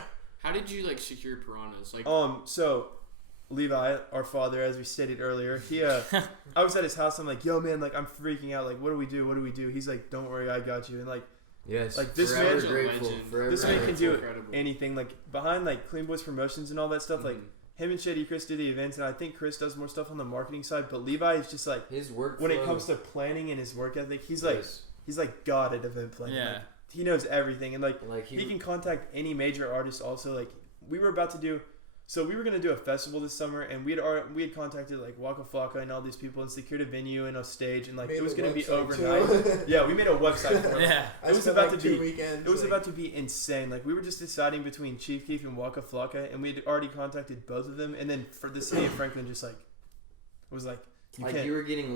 How did you like secure Piranhas? Like so Levi, our father, as we stated earlier, he I was at his house. I'm like, yo man, like I'm freaking out. Like what do we do? He's like, don't worry, I got you. And like like this man, this man can do anything. Like behind like Clean Boys Promotions and all that stuff. Like him and Shady Chris do the events, and I think Chris does more stuff on the marketing side. But Levi is just like his work when it comes to planning and his work ethic. He's like God at event planning. Yeah. Like, he knows everything, and like he can contact any major artist. Also, like we were about to do, so we were gonna do a festival this summer, and we had contacted like Waka Flocka and all these people and secured a venue and a stage, and like it was gonna be overnight. Yeah, we made a website for it. Yeah, it was about to be. It was about to be insane. Like we were just deciding between Chief Keef and Waka Flocka, and we had already contacted both of them, and then for the city of Franklin, just like was like. They were getting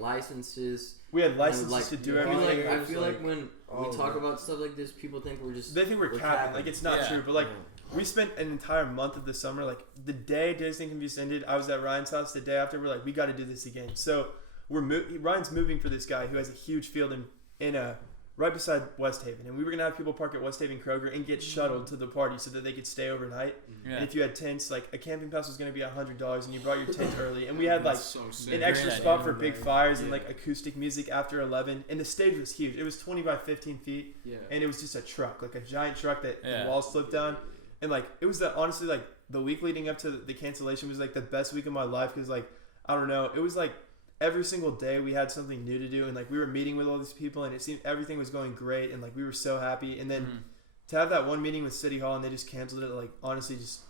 licenses. We had licenses to do everything. I feel like when we talk about stuff like this, people think they think we're capping. Like it's not true, but like we spent an entire month of the summer. Like the day Dazed and Confused ended, I was at Ryan's house. The day after, we're like, we got to do this again. So Ryan's moving for this guy who has a huge field in right beside West Haven, and we were gonna have people park at West Haven Kroger and get shuttled to the party so that they could stay overnight. Yeah. And if you had tents, like a camping pass was gonna be $100, and you brought your tent early, and we had like So sick. an extra Great spot idea. for big fires and Yeah. like acoustic music after 11, and the stage was huge. It was 20 by 15 feet, Yeah. and it was just a truck, like a giant truck that Yeah. the walls slipped down, and like it was honestly like the week leading up to the cancellation was like the best week of my life because like I don't know, it was like every single day we had something new to do, and like we were meeting with all these people, and it seemed everything was going great, and like we were so happy, and then to have that one meeting with City Hall and they just canceled it, like honestly just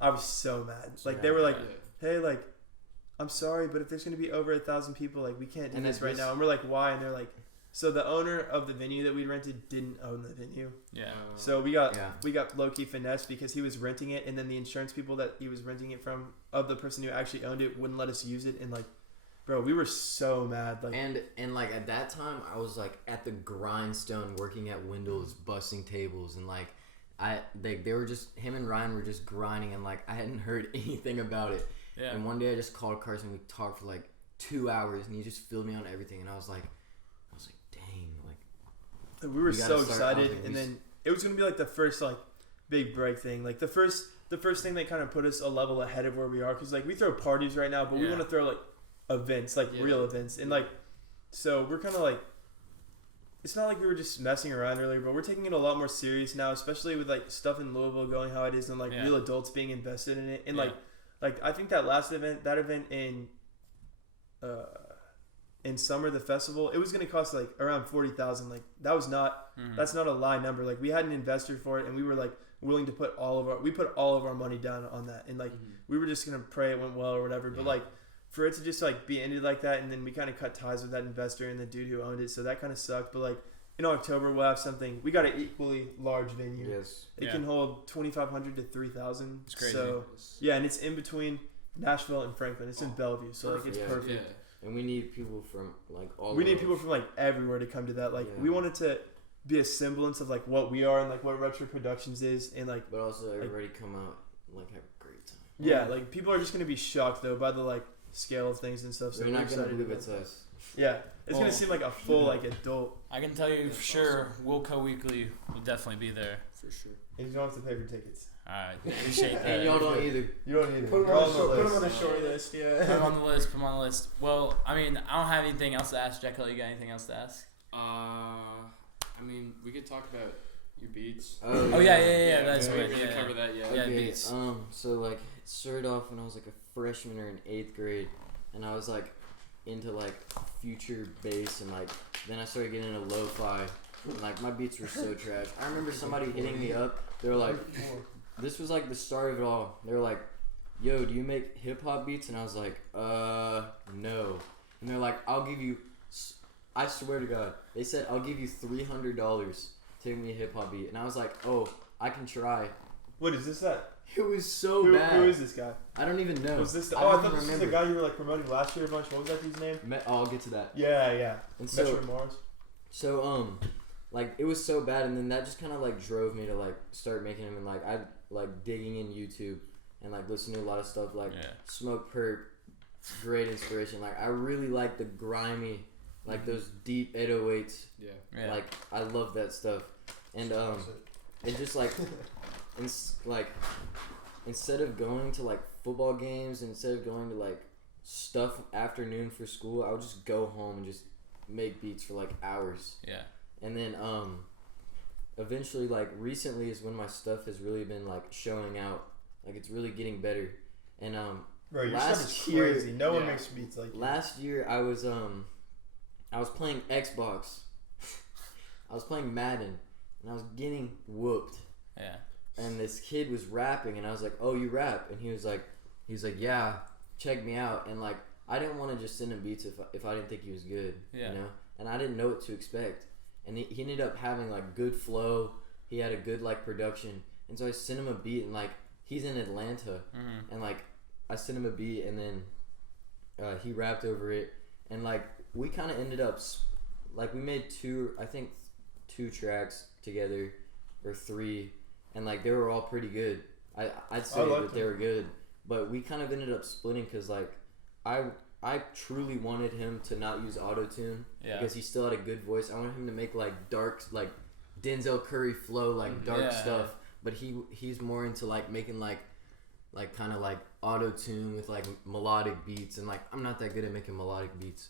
I was so mad. Like they were like, hey, like I'm sorry, but if there's gonna be over 1,000 people, like we can't do And this right now. And we're like, why? And they're like, so the owner of the venue that we rented didn't own the venue. Yeah. So we got Yeah. low key finesse because he was renting it, and then the insurance people that he was renting it from, of the person who actually owned it, wouldn't let us use it. And like, bro, we were so mad. Like, And like at that time, I was like at the grindstone working at Windows, bussing tables, and like they were just, him and Ryan were just grinding, and like I hadn't heard anything about it. Yeah. And one day I just called Carson. We talked for like 2 hours, and he just filled me on everything. And I was like, dang, like we were we gotta so start- excited, and then it was gonna be like the first like big break thing, like the first thing that kind of put us a level ahead of where we are, because like we throw parties right now, but we Yeah. want to throw like events, like Yeah. real events, and like so we're kind of like, it's not like we were just messing around earlier, but we're taking it a lot more serious now, especially with like stuff in Louisville going how it is, and like Yeah. real adults being invested in it, and Yeah. like I think that last event, that event in summer, the festival, it was going to cost like around 40,000. Like that was not, that's not a lie number. Like we had an investor for it, and we were like willing to put all of our money down on that, and like we were just going to pray it went well or whatever. But like for it to just like be ended like that, and then we kind of cut ties with that investor and the dude who owned it, so that kind of sucked. But like in October we'll have something. We got an equally large venue. yes, It can hold 2,500 to 3,000. It's crazy. So yeah, and it's in between Nashville and Franklin. It's in Bellevue, so like it's Yeah. perfect. Yeah. and we need people from like all. We need over. people from like everywhere to come to that. Like Yeah. we wanted to be a semblance of like what we are and like what Retro Productions is, and like But also everybody come out like have a great time. yeah, like people are just gonna be shocked though by the like scale of things and stuff. So They're we're not gonna excited believe about it's that. us. Yeah, it's Well, gonna seem like a full like adult, I can tell you for sure, Wilco Weekly will definitely be there. For sure. and you don't have to pay for tickets. Alright, appreciate that. And y'all don't either. You don't need it. Put them We're on, on the put 'em list. on the short list, Put yeah. 'em on the list, put 'em on the list. Well, I mean, I don't have anything else to ask. Jekyll, you got anything else to ask? I mean, we could talk about your beats. Oh, yeah, that's we right, didn't yeah. cover that yet. Yeah, Okay, beats. so like it started off when I was like a freshman or in 8th grade, and I was like into like future bass, and like then I started getting into lo-fi, and like my beats were so trash. I remember somebody hitting me up. They were like, this was like the start of it all. They were like, yo, do you make hip hop beats? And I was like, no. And they're like, I'll give you, I swear to God, they said I'll give you $300 to make me a hip hop beat, and I was like, oh, I can try. What is this? That It was so bad. who is this guy? I don't even know. Was this? I I don't thought even this was the remember. guy you were like promoting last year a bunch. What was that dude's name? I'll get to that. Yeah. And Metro Mars. so like it was so bad, and then that just kind of like drove me to like start making them, and like I like digging in YouTube and like listening to a lot of stuff like Yeah. Smoke Perp, great inspiration. Like I really like the grimy, like those deep 808s. Yeah. Like I love that stuff, and it just like like instead of going to like football games, instead of going to like stuff afternoon for school, I would just go home and just make beats for like hours. Yeah. And then eventually like recently is when my stuff has really been like showing out. Like it's really getting better. And Bro, your last stuff is year- crazy. No one yeah. makes beats like you. last year I was playing Xbox. I was playing Madden, and I was getting whooped. Yeah. And this kid was rapping, and I was like, "Oh, you rap?" And he was like, "Yeah, check me out." And like, I didn't want to just send him beats if I didn't think he was good, Yeah. you know. And I didn't know what to expect. And he ended up having like good flow. He had a good like production, and so I sent him a beat, and like he's in Atlanta, and like I sent him a beat, and then he rapped over it, and like we kind of ended up like we made two tracks together, or 3. And like they were all pretty good. I'd say I like that they were good, but we kind of ended up splitting because like I I truly wanted him to not use auto-tune because he still had a good voice. I wanted him to make like dark, like Denzel Curry flow, like dark stuff. But he's more into like making like kind of like auto-tune with like melodic beats, and like I'm not that good at making melodic beats.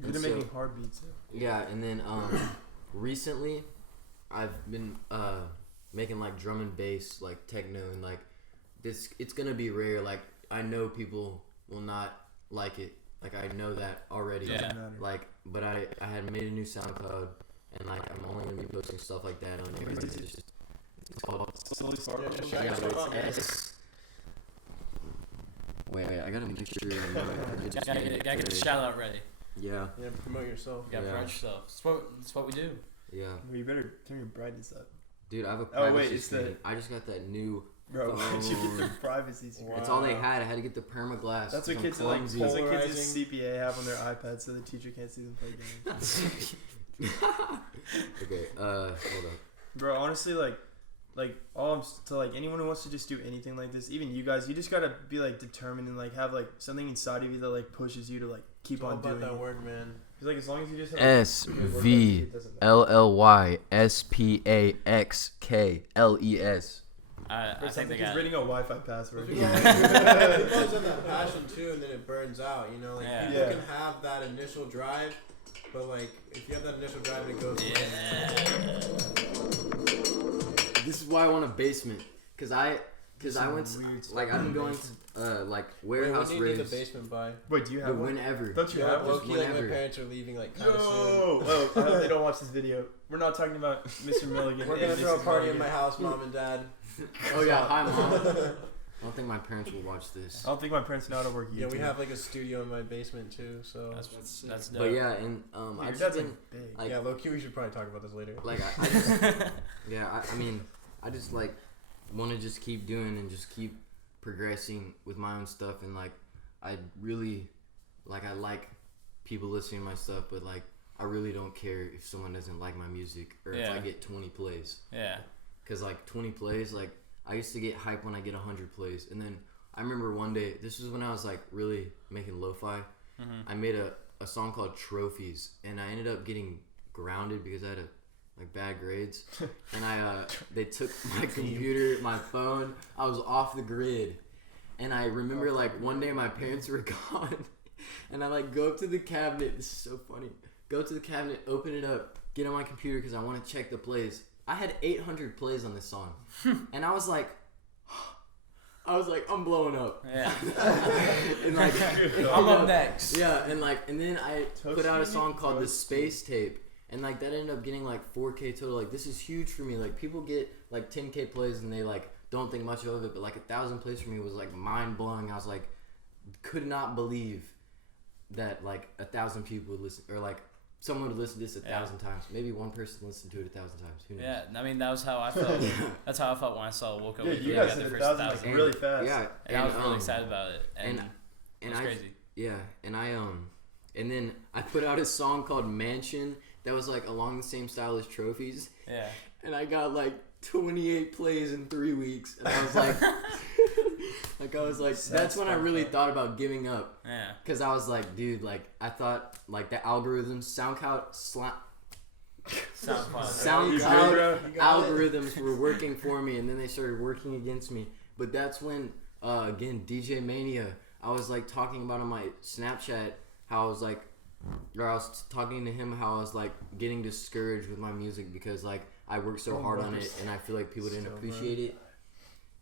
Good at making hard beats though. Yeah, and then recently I've been making like drum and bass, like techno, and like this. It's gonna be rare. Like I know people will not like it. Like I know that already. Yeah. Like, but I had made a new SoundCloud, and like I'm only gonna be posting stuff like that on there. It's called Sully. yeah, it's S. Wait, I gotta make sure. Gotta get the shout out ready. Yeah. Yeah, promote yourself. You gotta promote yourself. That's what we do. Yeah. Well, you better turn your brightness up. Dude, I have a Oh, wait, privacy it's screen. I just got that new. Bro, why'd you get the privacy screen? It's all they had. I had to get the permaglass. That's what kids like. That's what kids in CPA have on their iPads, so the teacher can't see them play games. Okay. Hold up. Bro, honestly, like all I'm to like anyone who wants to just do anything like this, even you guys, you just gotta be like determined and like have like something inside of you that like pushes you to like keep on doing that it. word, man. Cause like as long as you just have SVLLYSPAXKLES. I think they got reading a Wi-Fi password. People always have that passion too, and then it burns out. You know, like people can have that initial drive, but like if you have that initial drive and it goes. This is why I want a basement, cause I went to, like I've been going to like warehouse raves. What do you need the basement by? Wait, do you have one? Whenever. Don't you have one? Like my parents are leaving like kind of soon. Oh, I hope they don't watch this video. We're not talking about Mr. Milligan. We're gonna throw a party in my house, Mom and Dad. Oh yeah, hi Mom. I don't think my parents will watch this. I don't think my parents know how to work YouTube. Yeah, we have like a studio in my basement too, so that's dope. But yeah, and I just been big. yeah, low key, we should probably talk about this later. Like I just I mean I just like want to just keep doing and just keep progressing with my own stuff, and like I really like people listening to my stuff, but like I really don't care if someone doesn't like my music or if I get 20 plays. Yeah. Cause like 20 plays, like I used to get hype when I get 100 plays, and then I remember one day, this was when I was like really making lo-fi. I made a song called Trophies, and I ended up getting grounded because I had like bad grades, and they took my computer, my phone. I was off the grid, and I remember like one day my parents were gone, and I like go up to the cabinet. This is so funny. Go to the cabinet, open it up, get on my computer because I want to check the plays. I had 800 plays on this song, and I was like, I'm blowing up. Yeah. And like, I'm up next. Yeah, and then I put out a song called The Space Tape, and like that ended up getting like 4K total. Like this is huge for me. Like people get like 10K plays and they like don't think much of it, but like 1,000 plays for me was like mind blowing. I was like, could not believe that like 1,000 people would listen, or like someone would listen to this 1,000 times. Maybe one person listened to it 1,000 times. Who knows? Yeah, I mean that was how I felt. That's how I felt when I saw Wilco. Yeah, you guys did 1,000 like really fast. Yeah, and I was really excited about it. And it was crazy. Yeah, and and then I put out a song called Mansion that was like along the same style as Trophies. Yeah. And I got like 28 plays in 3 weeks, and I was like, that's when I really thought about giving up. Yeah. Cause I was like, dude, like I thought like the algorithms, SoundCloud algorithms were working for me, and then they started working against me. But that's when again DJ Mania, I was like talking about on my Snapchat how I was like, or I was talking to him how I was like getting discouraged with my music because like I worked so hard on it, and I feel like people didn't appreciate it.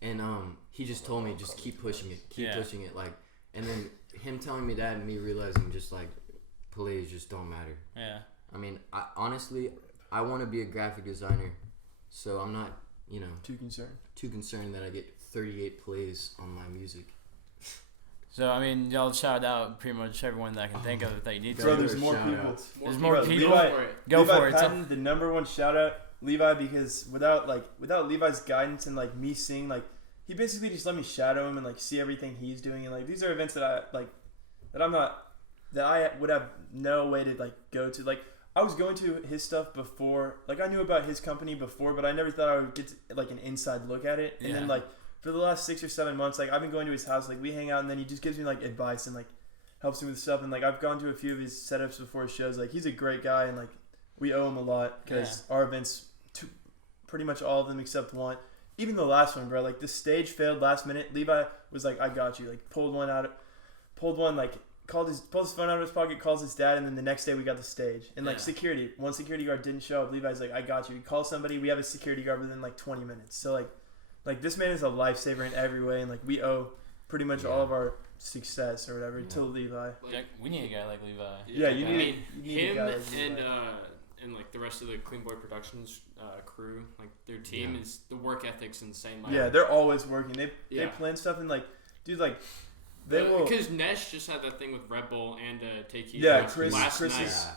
And he just told me, just keep pushing it, pushing it, like. And then him telling me that and me realizing just like plays just don't matter. Yeah. I mean, honestly, I want to be a graphic designer, so I'm not, too concerned that I get 38 plays on my music. So I mean, y'all shout out pretty much everyone that I can think of that you need to. Bro, there's more people. There's more people. Go for it. Patton, the number one shout out, Levi, because without Levi's guidance and like me seeing like, he basically just let me shadow him and like see everything he's doing, and like these are events that I would have no way to like go to. Like I was going to his stuff before, like I knew about his company before, but I never thought I would get like an inside look at it. And then like for the last 6 or 7 months, like I've been going to his house, like we hang out, and then he just gives me like advice, and like helps me with stuff. And like I've gone to a few of his setups before shows. Like he's a great guy, and like we owe him a lot because our events, pretty much all of them except one. Even the last one, bro. Like the stage failed last minute. Levi was like, "I got you." Like pulled one, like pulled his phone out of his pocket, calls his dad, and then the next day we got the stage. And like one security guard didn't show up. Levi's like, "I got you." He calls somebody. We have a security guard within like 20 minutes. So like this man is a lifesaver in every way, and like we owe pretty much all of our success or whatever to Levi. Like, we need a guy like Levi. Yeah, you I need him a guy like and Levi. and like the rest of the Clean Boy Productions crew, like their team is the work ethic's insane. Like, Yeah, they're always working. They Yeah. plan stuff and like, dude, like they will. because Nesh just had that thing with Red Bull and Take Heat last Chris night. is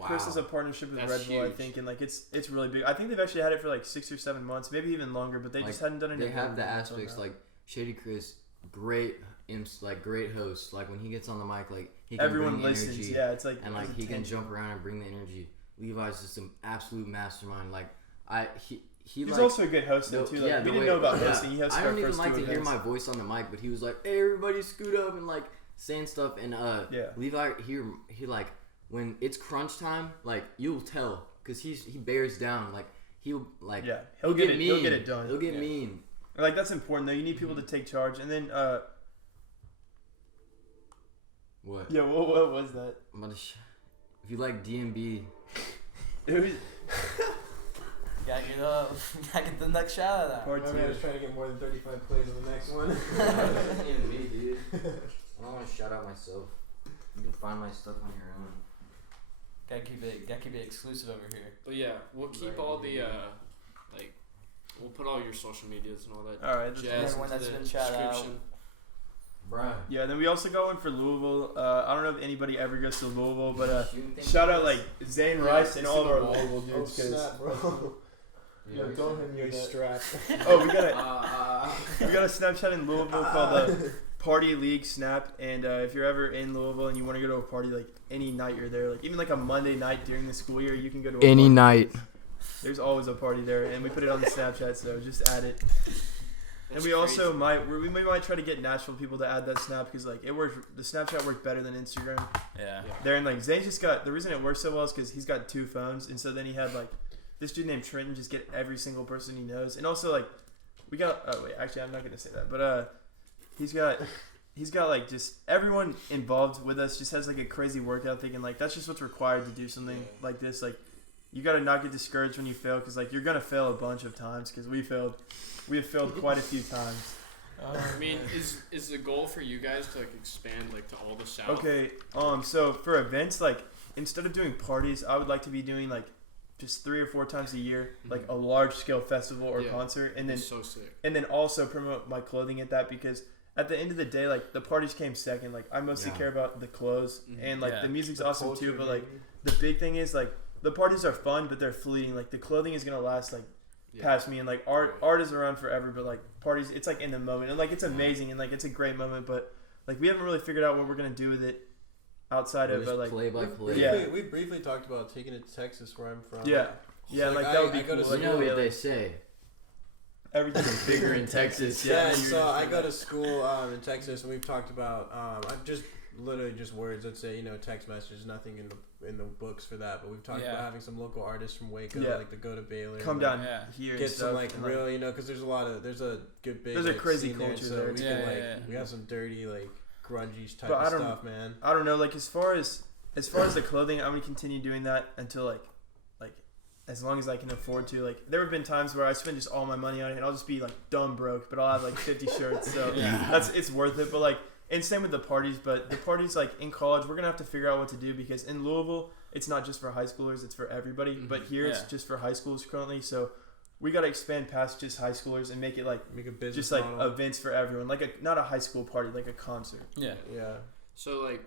Chris is a partnership with That's Red Bull, I huge. think, and like it's really big. I think they've actually had it for like 6 or 7 months, maybe even longer, but they just hadn't done it. They have the aspects like Shady Chris, great imps, like great host. Like when he gets on the mic, like he can everyone bring listens. energy, Yeah, it's like and like he can jump around and bring the energy. Levi's just an absolute mastermind. Like he's like, also also a good host though, too. Like, yeah, we the didn't way- know about yeah. hosting. He hosted I our don't even first like two to hear events. my voice on the mic, but he was like, "Hey, everybody, scoot up," and like saying stuff. And Levi he like when it's crunch time, like you'll tell because he bears down. Like he'll like he'll get it. mean. He'll get it done. He'll get mean. Like that's important though. You need people to take charge, and then What? yeah, what was that? I'm about to if you like DMB, It was Gotta get the next shout out. part My 2. man is trying to get more than 35 plays on the next one. DMB, dude. I don't want to shout out myself. You can find my stuff on your own. Gotta keep it exclusive over here. But yeah, we'll keep all the like we'll put all your social medias and all that All right, that's jazz Everyone into that's the been shout out. description. Bruh. Yeah, then we also got one for Louisville. I don't know if anybody ever goes to Louisville, but shout out like Zane Rice and all of our Louisville Oh dudes. Cause snap, bro. Yeah, Yo, don't hit me with that strap. oh, we got a Snapchat in Louisville called the Party League Snap, and if you're ever in Louisville and you want to go to a party, like any night you're there, like even like a Monday night during the school year, you can go to a party. night. There's always a party there, and we put it on the Snapchat, so just add it. That's And we also crazy. we might try to get Nashville people to add that snap because like it works. The Snapchat worked better than Instagram. Yeah. There and like Zane just got the reason it works so well is because he's got 2 phones, and so then he had like this dude named Trenton just get every single person he knows, and also like we got wait actually I'm not gonna say that, but he's got like just everyone involved with us just has like a crazy work ethic, and like that's just what's required to do something like this. Like you gotta not get discouraged when you fail because like you're gonna fail a bunch of times because we have failed quite a few times. I mean, is the goal for you guys to like expand like to all the South? Okay, so for events, like instead of doing parties, I would like to be doing like just 3 or 4 times a year, like a large scale festival or concert, and then It's so sick. and then also promote my clothing at that because at the end of the day, like the parties came second. Like I mostly care about the clothes and like the music's awesome too, but like the big thing is like the parties are fun, but they're fleeting. Like the clothing is gonna last like past me, and like art is around forever, but like parties, it's like in the moment, and like it's amazing and like it's a great moment, but like we haven't really figured out what we're gonna do with it outside of like play by play. Yeah. We briefly talked about taking it to Texas, where I'm from. yeah, like that would be I go cool. to Like, You know yeah, what they like, say. everything's bigger in Texas. Yeah, so I go to school in Texas, and we've talked about I'm just literally just words. Let's say text messages, nothing in the books for that. But we've talked about having some local artists from Waco, like to go to Baylor, come and, down Yeah. here, get and some stuff, like and, real, because there's a good big. There's a like, crazy scene there, culture so there, we too. can, Yeah. we have some dirty like grungy type But of I don't- stuff, man. I don't know, like as far as the clothing, I'm gonna continue doing that until like as long as I can afford to. Like there have been times where I spend just all my money on it, and I'll just be like dumb broke, but I'll have like 50 shirts, so it's worth it. But like, and same with the parties. But the parties like in college, we're gonna have to figure out what to do because in Louisville, it's not just for high schoolers; it's for everybody. But here, it's just for high schools currently. So we gotta expand past just high schoolers and make it like Make a business just like model. events for everyone, like not a high school party, like a concert. Yeah. Yeah. So like,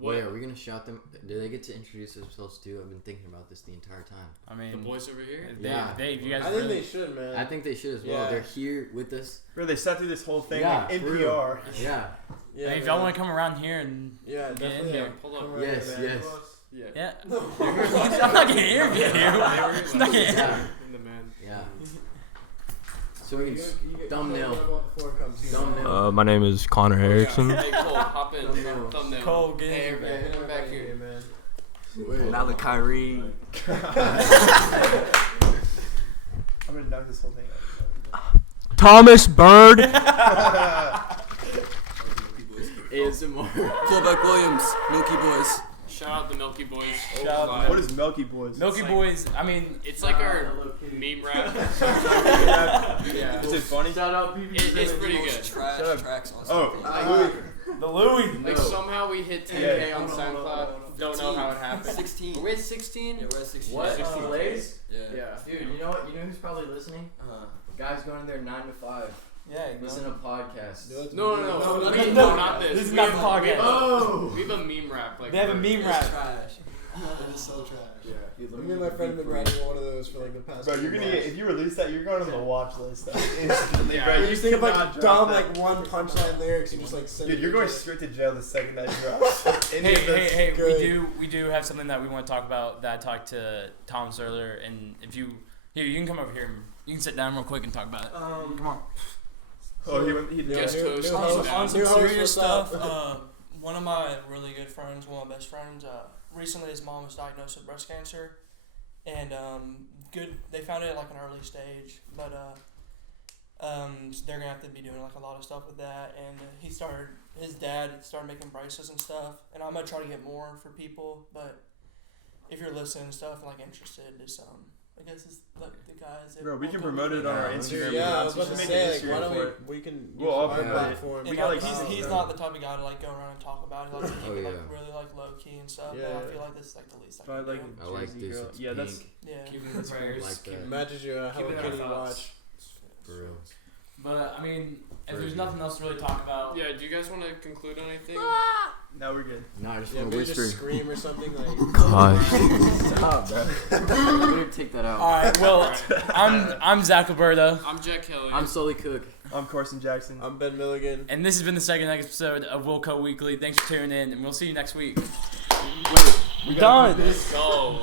what Wait, are we gonna shout them? Do they get to introduce themselves too? I've been thinking about this the entire time. I mean, the boys over here? Dave, you guys. I think really, they should, man. I think they should as well. Yeah. They're here with us. Bro, they sat through this whole thing Yeah, like for NPR. real. Yeah. Yeah, if y'all want to come around here and Yeah, get in definitely. here. Hold on. Come Yes, right here, man. yes. Yeah. yeah, I'm not gonna interview you. I'm not gonna. Yeah. In the man. Yeah. Sweet. Thumbnail. My name is Connor Erickson. Hey Cole, hop in. Thumbnail. Thumbnail. Cole, get Hey, in. everybody, come back here. man. Malachi. I'm gonna knock this whole thing out. Thomas Bird. ASMR. Colbeck Williams, Milky Boys. Shout out the Milky Boys. Shout out Live. What is Milky Boys? Milky like- Boys. I mean, It's like our meme rap. Yeah. Is it funny? Shout out PB. It's pretty good. Trash Shut up. tracks on Oh, Spotify. the Louis. Like somehow we hit 10K on SoundCloud. Don't know how it happened. 16. Are we at 16? Yeah, we're at 16. What? 16. Lays? Yeah. Yeah. Dude, you know what? You know who's probably listening? Uh-huh. Guys going in there 9 to 5. Yeah. Listen to podcasts. No, no, not this. This is We not have- the podcast. We have, Oh! we have a meme rap. Like They have a meme It's rap. trash. It is so trash. Yeah. Me and my friend have been writing one of those for like the past. bro, you're few gonna get, months. if you release that, you're going on the watch list. Instantly, Yeah. bro. You just think of cannot like drop dumb, that. like one punchline lyrics and just like send Dude, it you're to going each straight to jail the second that drops. Hey, good. we do have something that we want to talk about that I talked to Thomas earlier, and if you you can come over here and you can sit down real quick and talk about it. Come on. Oh, he Guest new- host. new Calm host. down. On some New host, serious what's stuff, up? one of my really good friends, one of my best friends, recently his mom was diagnosed with breast cancer, and they found it at like an early stage, but they're gonna have to be doing like a lot of stuff with that, and his dad started making braces and stuff, and I'm gonna try to get more for people, but if you're listening and stuff and like interested, just I guess it's like the guys. Bro, we can Wilco promote it on our Yeah, Instagram. Yeah, I was about Just to make an say, like, Instagram why don't for it. we can use We'll all our promote it. platform. And We like, got, like, he's not the type of guy to like go around and talk about it. He likes to keep Oh, it like yeah. really like low key and stuff. Yeah. But I feel like this is like the least I But I can like do. I like Jersey this. girl. It's Yeah, that's pink. Yeah. Keeping the prayers. Like that. Matches your Hello Keeping our Kitty thoughts. watch. For real. But I mean, if there's nothing else to really talk about, Yeah, do you guys want to conclude on anything? Now we're good. No, I just Yeah, want to maybe whisper. just scream or something like. Stop, bro. I'm gonna take that out. all right. Well, I'm Zach Alberto, I'm Jack Kelly. I'm Sully Cook. I'm Carson Jackson. I'm Ben Milligan. and this has been the second episode of Wilco Weekly. Thanks for tuning in, and we'll see you next week. We're done. Let's go.